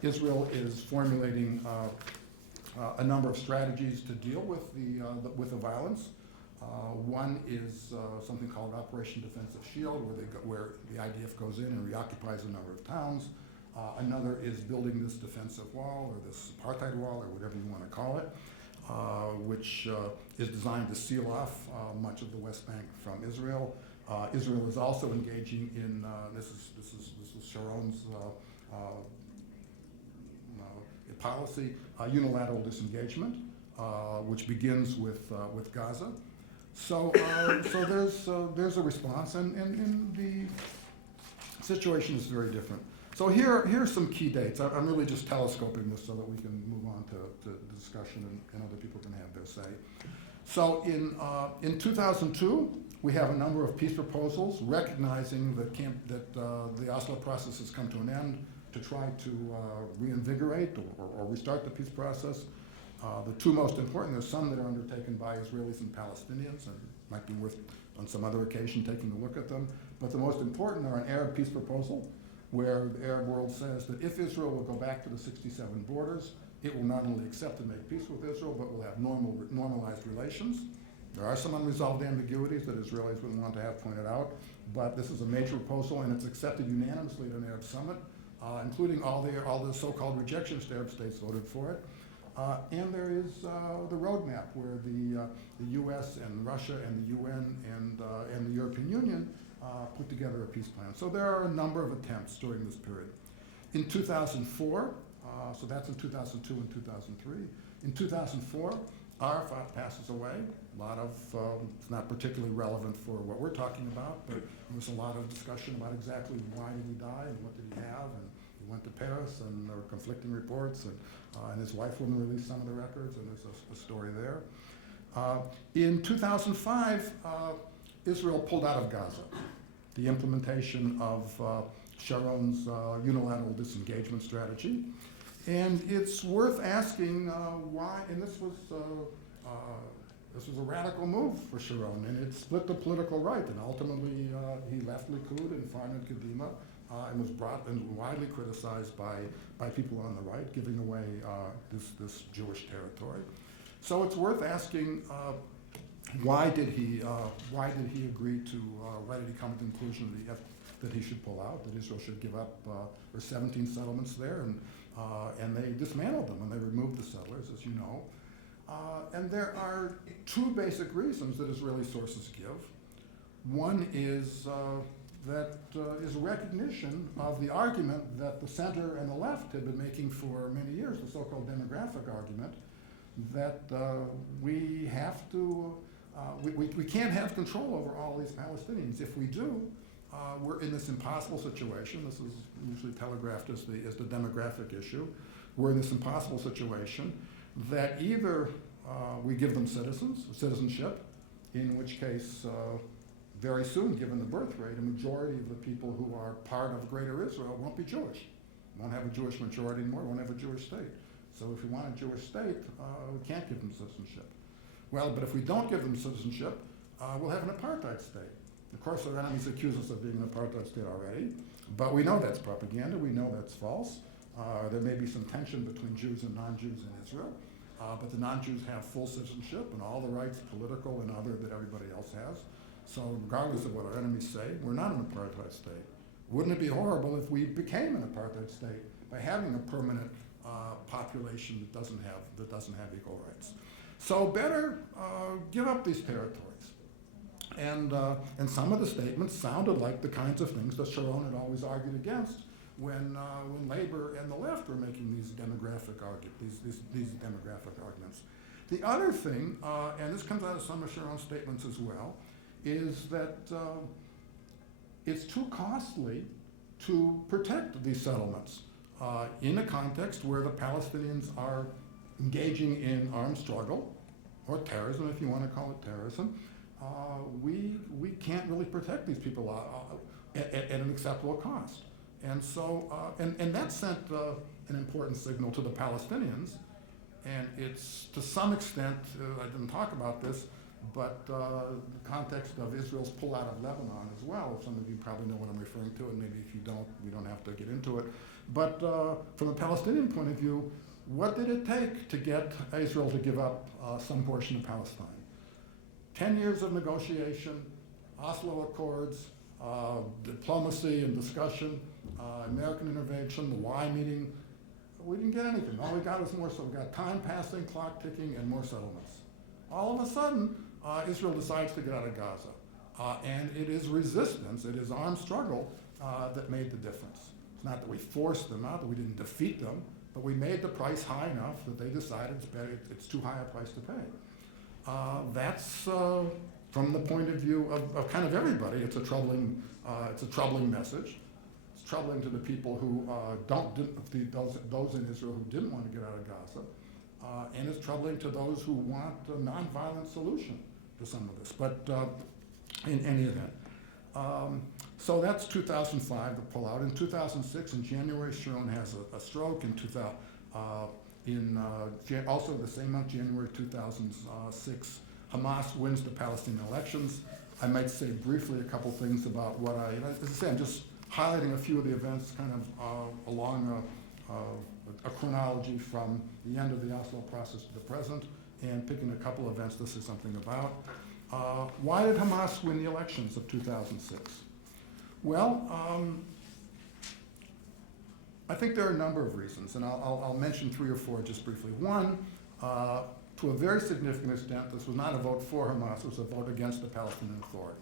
Israel is formulating a number of strategies to deal with the violence. One is something called Operation Defensive Shield, where the IDF goes in and reoccupies a number of towns. Another is building this defensive wall or this apartheid wall or whatever you want to call it, which is designed to seal off much of the West Bank from Israel. Israel is also engaging in this is Sharon's policy, unilateral disengagement, which begins with Gaza. So there's a response, and the situation is very different. So here's some key dates. I'm really just telescoping this so that we can move on to the discussion and other people can have their say. So in 2002, we have a number of peace proposals recognizing that the Oslo process has come to an end to try to reinvigorate or restart the peace process. The two most important, there's some that are undertaken by Israelis and Palestinians, and might be worth on some other occasion taking a look at them. But the most important are an Arab peace proposal, where the Arab world says that if Israel will go back to the 67 borders, it will not only accept and make peace with Israel, but will have normalized relations. There are some unresolved ambiguities that Israelis would want to have pointed out, but this is a major proposal, and it's accepted unanimously at an Arab summit, including all the so-called rejectionist Arab states voted for it. And there is the roadmap where the U.S. and Russia and the UN and the European Union put together a peace plan. So there are a number of attempts during this period. In 2004, so that's in 2002 and 2003. In 2004, Arafat passes away. A lot of, it's not particularly relevant for what we're talking about, but there was a lot of discussion about exactly why did he die and what did he have, and he went to Paris, and there were conflicting reports, and his wife wouldn't release some of the records, and there's a story there. In 2005, Israel pulled out of Gaza. The implementation of Sharon's unilateral disengagement strategy. And it's worth asking why, and this was a radical move for Sharon, and it split the political right, and ultimately he left Likud and founded Kadima, and was brought and widely criticized by people on the right, giving away this Jewish territory. So it's worth asking why did he agree to, why did he come to the conclusion that he should pull out, that Israel should give up, there were 17 settlements there, and they dismantled them, and they removed the settlers, as you know. And there are two basic reasons that Israeli sources give. One is is recognition of the argument that the center and the left had been making for many years, the so-called demographic argument, that we have to, we can't have control over all these Palestinians. If we do, we're in this impossible situation. This is usually telegraphed as the demographic issue. We're in this impossible situation that either we give them citizenship, in which case very soon, given the birth rate, a majority of the people who are part of Greater Israel won't be Jewish. Won't have a Jewish majority anymore, won't have a Jewish state. So if we want a Jewish state, we can't give them citizenship. Well, but if we don't give them citizenship, we'll have an apartheid state. Of course, our enemies accuse us of being an apartheid state already, but we know that's propaganda, we know that's false. There may be some tension between Jews and non-Jews in Israel, but the non-Jews have full citizenship and all the rights, political and other, that everybody else has. So regardless of what our enemies say, we're not an apartheid state. Wouldn't it be horrible if we became an apartheid state by having a permanent population that doesn't have equal rights? So better give up these territories. And some of the statements sounded like the kinds of things that Sharon had always argued against when Labor and the left were making these demographic arguments. The other thing, and this comes out of some of Sharon's statements as well, is that it's too costly to protect these settlements in a context where the Palestinians are engaging in armed struggle, or terrorism, if you want to call it terrorism. We can't really protect these people at an acceptable cost. And so, and that sent an important signal to the Palestinians, and it's to some extent, I didn't talk about this, but the context of Israel's pullout of Lebanon as well. Some of you probably know what I'm referring to, and maybe if you don't, we don't have to get into it. But from a Palestinian point of view, what did it take to get Israel to give up some portion of Palestine? 10 years of negotiation, Oslo Accords, diplomacy and discussion, American intervention, the Y meeting. We didn't get anything. All we got was more, so we got time passing, clock ticking, and more settlements. All of a sudden, Israel decides to get out of Gaza. And it is resistance, it is armed struggle that made the difference. It's not that we forced them out, that we didn't defeat them, but we made the price high enough that they decided it's too high a price to pay. That's from the point of view of kind of everybody. It's a troubling message. It's troubling to the people who those in Israel who didn't want to get out of Gaza, and it's troubling to those who want a nonviolent solution to some of this. But in any event, so that's 2005, the pullout. In 2006, in January, Sharon has a stroke. Also the same month, January 2006, Hamas wins the Palestinian elections. I might say briefly a couple things about what as I say, I'm just highlighting a few of the events kind of along a chronology from the end of the Oslo process to the present, and picking a couple of events this is something about. Why did Hamas win the elections of 2006? Well, I think there are a number of reasons, and I'll mention 3 or 4 just briefly. One, to a very significant extent, this was not a vote for Hamas, it was a vote against the Palestinian Authority.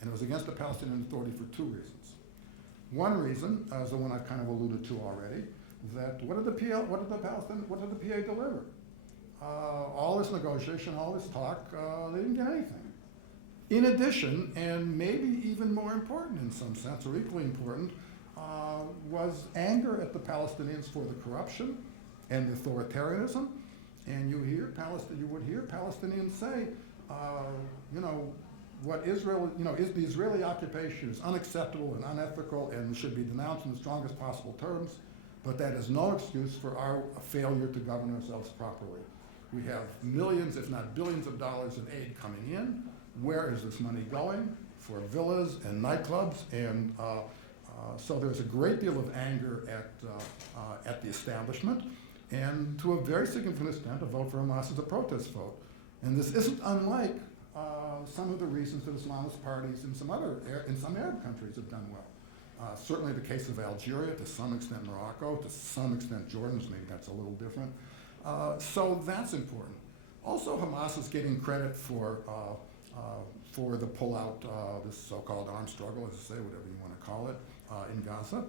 And it was against the Palestinian Authority for 2 reasons. One reason is the one I've kind of alluded to already, that what did the PA deliver? All this negotiation, all this talk, they didn't get anything. In addition, and maybe even more important in some sense, or equally important, was anger at the Palestinians for the corruption and the authoritarianism. And you would hear Palestinians say, what Israel, is the Israeli occupation is unacceptable and unethical and should be denounced in the strongest possible terms, but that is no excuse for our failure to govern ourselves properly. We have millions, if not billions of dollars in aid coming in. Where is this money going? For villas and nightclubs, and so there's a great deal of anger at the establishment, and to a very significant extent, a vote for Hamas is a protest vote. And this isn't unlike some of the reasons that Islamist parties in some Arab countries have done well. Certainly the case of Algeria, to some extent Morocco, to some extent Jordan, maybe that's a little different. So that's important. Also, Hamas is getting credit for the pullout, this so-called armed struggle, as I say, whatever you want to call it, in Gaza.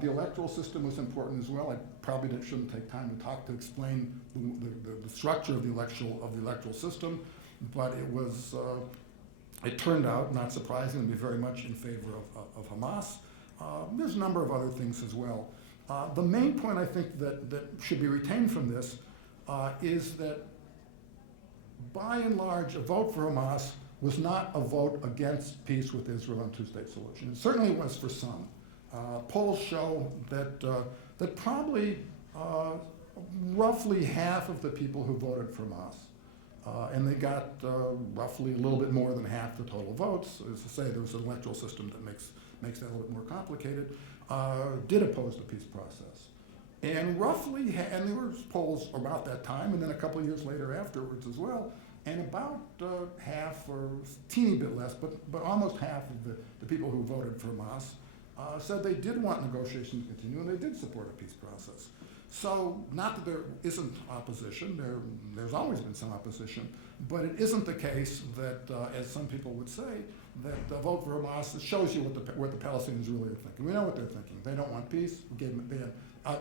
The electoral system was important as well. I probably shouldn't take time to explain the structure of the electoral system, but it turned out, not surprisingly, very much in favor of Hamas. There's a number of other things as well. The main point I think that should be retained from this is that, by and large, a vote for Hamas was not a vote against peace with Israel and two-state solution. It certainly was for some. Polls show that probably roughly half of the people who voted for Hamas, and they got roughly a little bit more than half the total votes. As I say, there was an electoral system that makes that a little bit more complicated, did oppose the peace process. And roughly, and there were polls about that time, and then a couple of years later afterwards as well, and about half, or a teeny bit less, but almost half of the people who voted for Hamas said they did want negotiations to continue, and they did support a peace process. So, not that there isn't opposition, there's always been some opposition, but it isn't the case that, as some people would say, that the vote for Hamas shows you what the Palestinians really are thinking. We know what they're thinking. They don't want peace.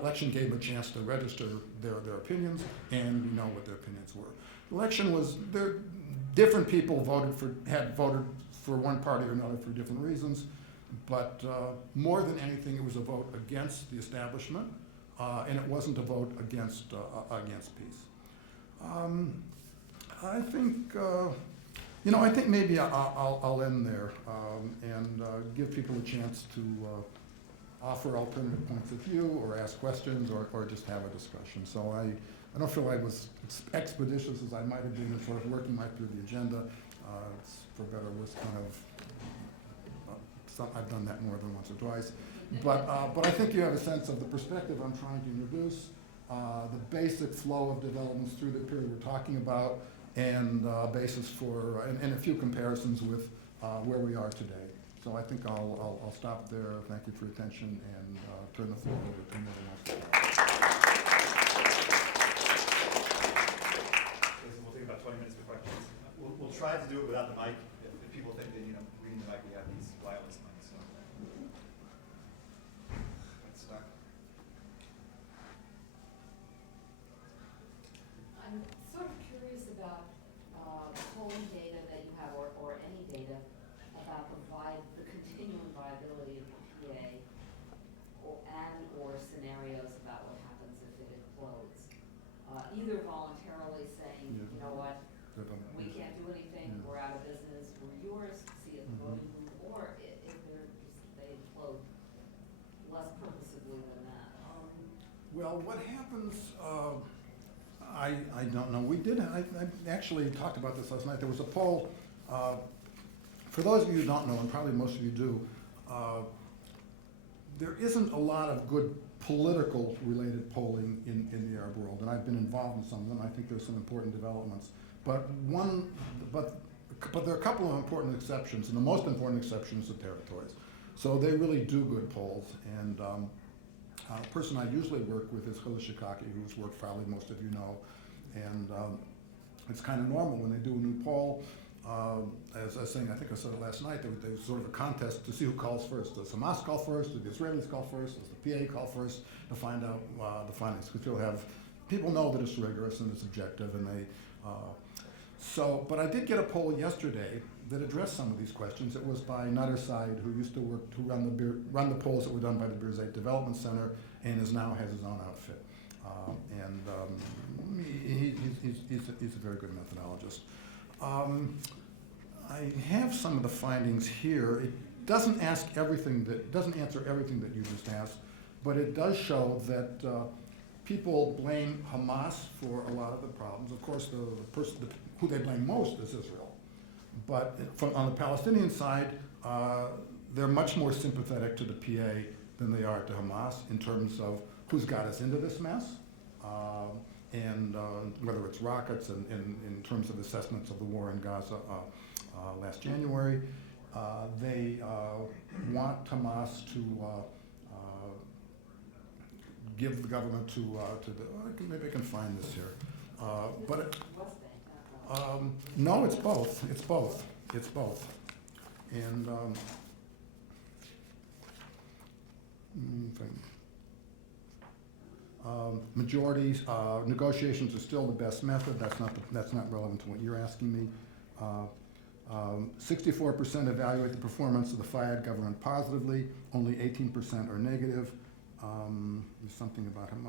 Election gave them a chance to register their opinions, and we know what their opinions were. The election was, different people had voted for one party or another for different reasons, but more than anything, it was a vote against the establishment, and it wasn't a vote against peace. I think maybe I'll end there and give people a chance to offer alternative points of view, or ask questions, or just have a discussion. So I don't feel I was as expeditious as I might have been in sort of working my through the agenda. It's, for better or worse, kind of, I've done that more than once or twice. But I think you have a sense of the perspective I'm trying to introduce, the basic flow of developments through the period we're talking about, and basis for, and a few comparisons with where we are today. So I think I'll stop there. Thank you for your attention and turn the floor over to Mother Nelson. We'll take about 20 minutes for questions. We'll try to do it without the mic. If people think that, we need the mic, we have these wireless mics. So. Let's start. I'm sort of curious about polling data that you have, or any data about the continuing viability of the PA, or scenarios about what happens if it implodes. Either voluntarily saying, you know what, we can't do anything, we're out of business, we're yours, see it in the voting booth, or if they implode less purposively than that. Well, what happens, I don't know. I actually talked about this last night. There was a poll, for those of you who don't know, and probably most of you do, there isn't a lot of good political related polling in the Arab world, and I've been involved in some of them. I think there's some important developments. But there are a couple of important exceptions, and the most important exception is the territories. So they really do good polls, and the person I usually work with is Hila Shikaki, whose work probably most of you know. And it's kind of normal when they do a new poll. As I was saying, I think I said it last night, there was sort of a contest to see who calls first. Does Hamas call first? Do the Israelis call first? Does the PA call first? To find out the findings. Because people know that it's rigorous and it's objective, and they, but I did get a poll yesterday that addressed some of these questions. It was by Nader Said, who used to run the polls that were done by the Birzeit Development Center, and now has his own outfit. He's a very good methodologist. I have some of the findings here. It doesn't answer everything that you just asked, but it does show that people blame Hamas for a lot of the problems. Of course, the person who they blame most is Israel. But on the Palestinian side, they're much more sympathetic to the PA than they are to Hamas in terms of who's got us into this mess, and whether it's rockets and in terms of assessments of the war in Gaza last January. They want Hamas to give the government to maybe I can find this here. No, it's both. It's both. It's both. And majorities, negotiations are still the best method. That's not relevant to what you're asking me. 64% evaluate the performance of the Fayyad government positively. Only 18% are negative. There's something about him.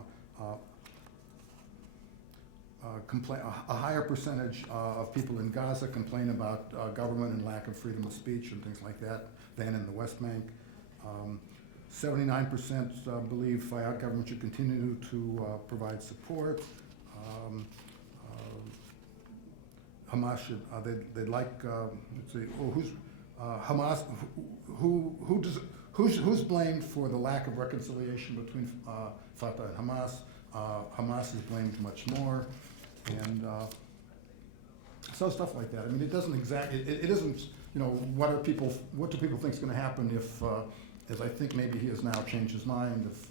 A higher percentage of people in Gaza complain about government and lack of freedom of speech and things like that than in the West Bank. 79% believe Fayyad government should continue to provide support. Hamas should, they'd like, let's see, Hamas, who's blamed for the lack of reconciliation between Fatah and Hamas? Hamas is blamed much more, and so stuff like that. I mean, it doesn't it isn't, what do people think is going to happen if, as I think maybe he has now changed his mind, if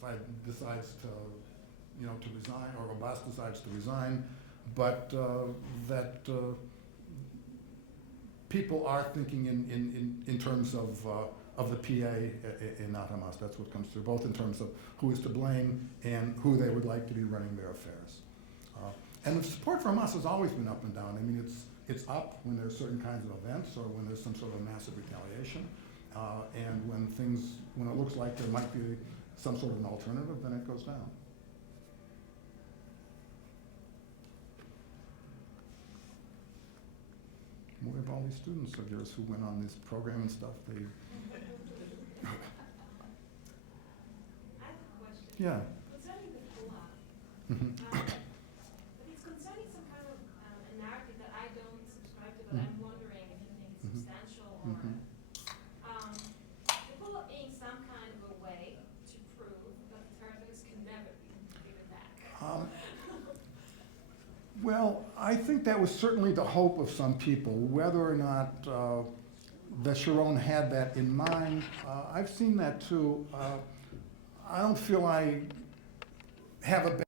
Fayyad decides to resign, or Abbas decides to resign, but that people are thinking in terms of the PA and not Hamas. That's what comes through, both in terms of who is to blame and who they would like to be running their affairs. And the support for Hamas has always been up and down. I mean, it's up when there's certain kinds of events or when there's some sort of massive retaliation, and when it looks like there might be some sort of an alternative, then it goes down. We have all these students of yours who went on this program and stuff. I have a question. Yeah. Concerning the Quran, but it's concerning some kind of a narrative that I don't subscribe to, but I'm wondering if you think it's substantial or the Quran being some kind of a way to prove that the terrorists can never be given back. Well, I think that was certainly the hope of some people. Whether or not that Sharon had that in mind. I've seen that too. I don't feel I have a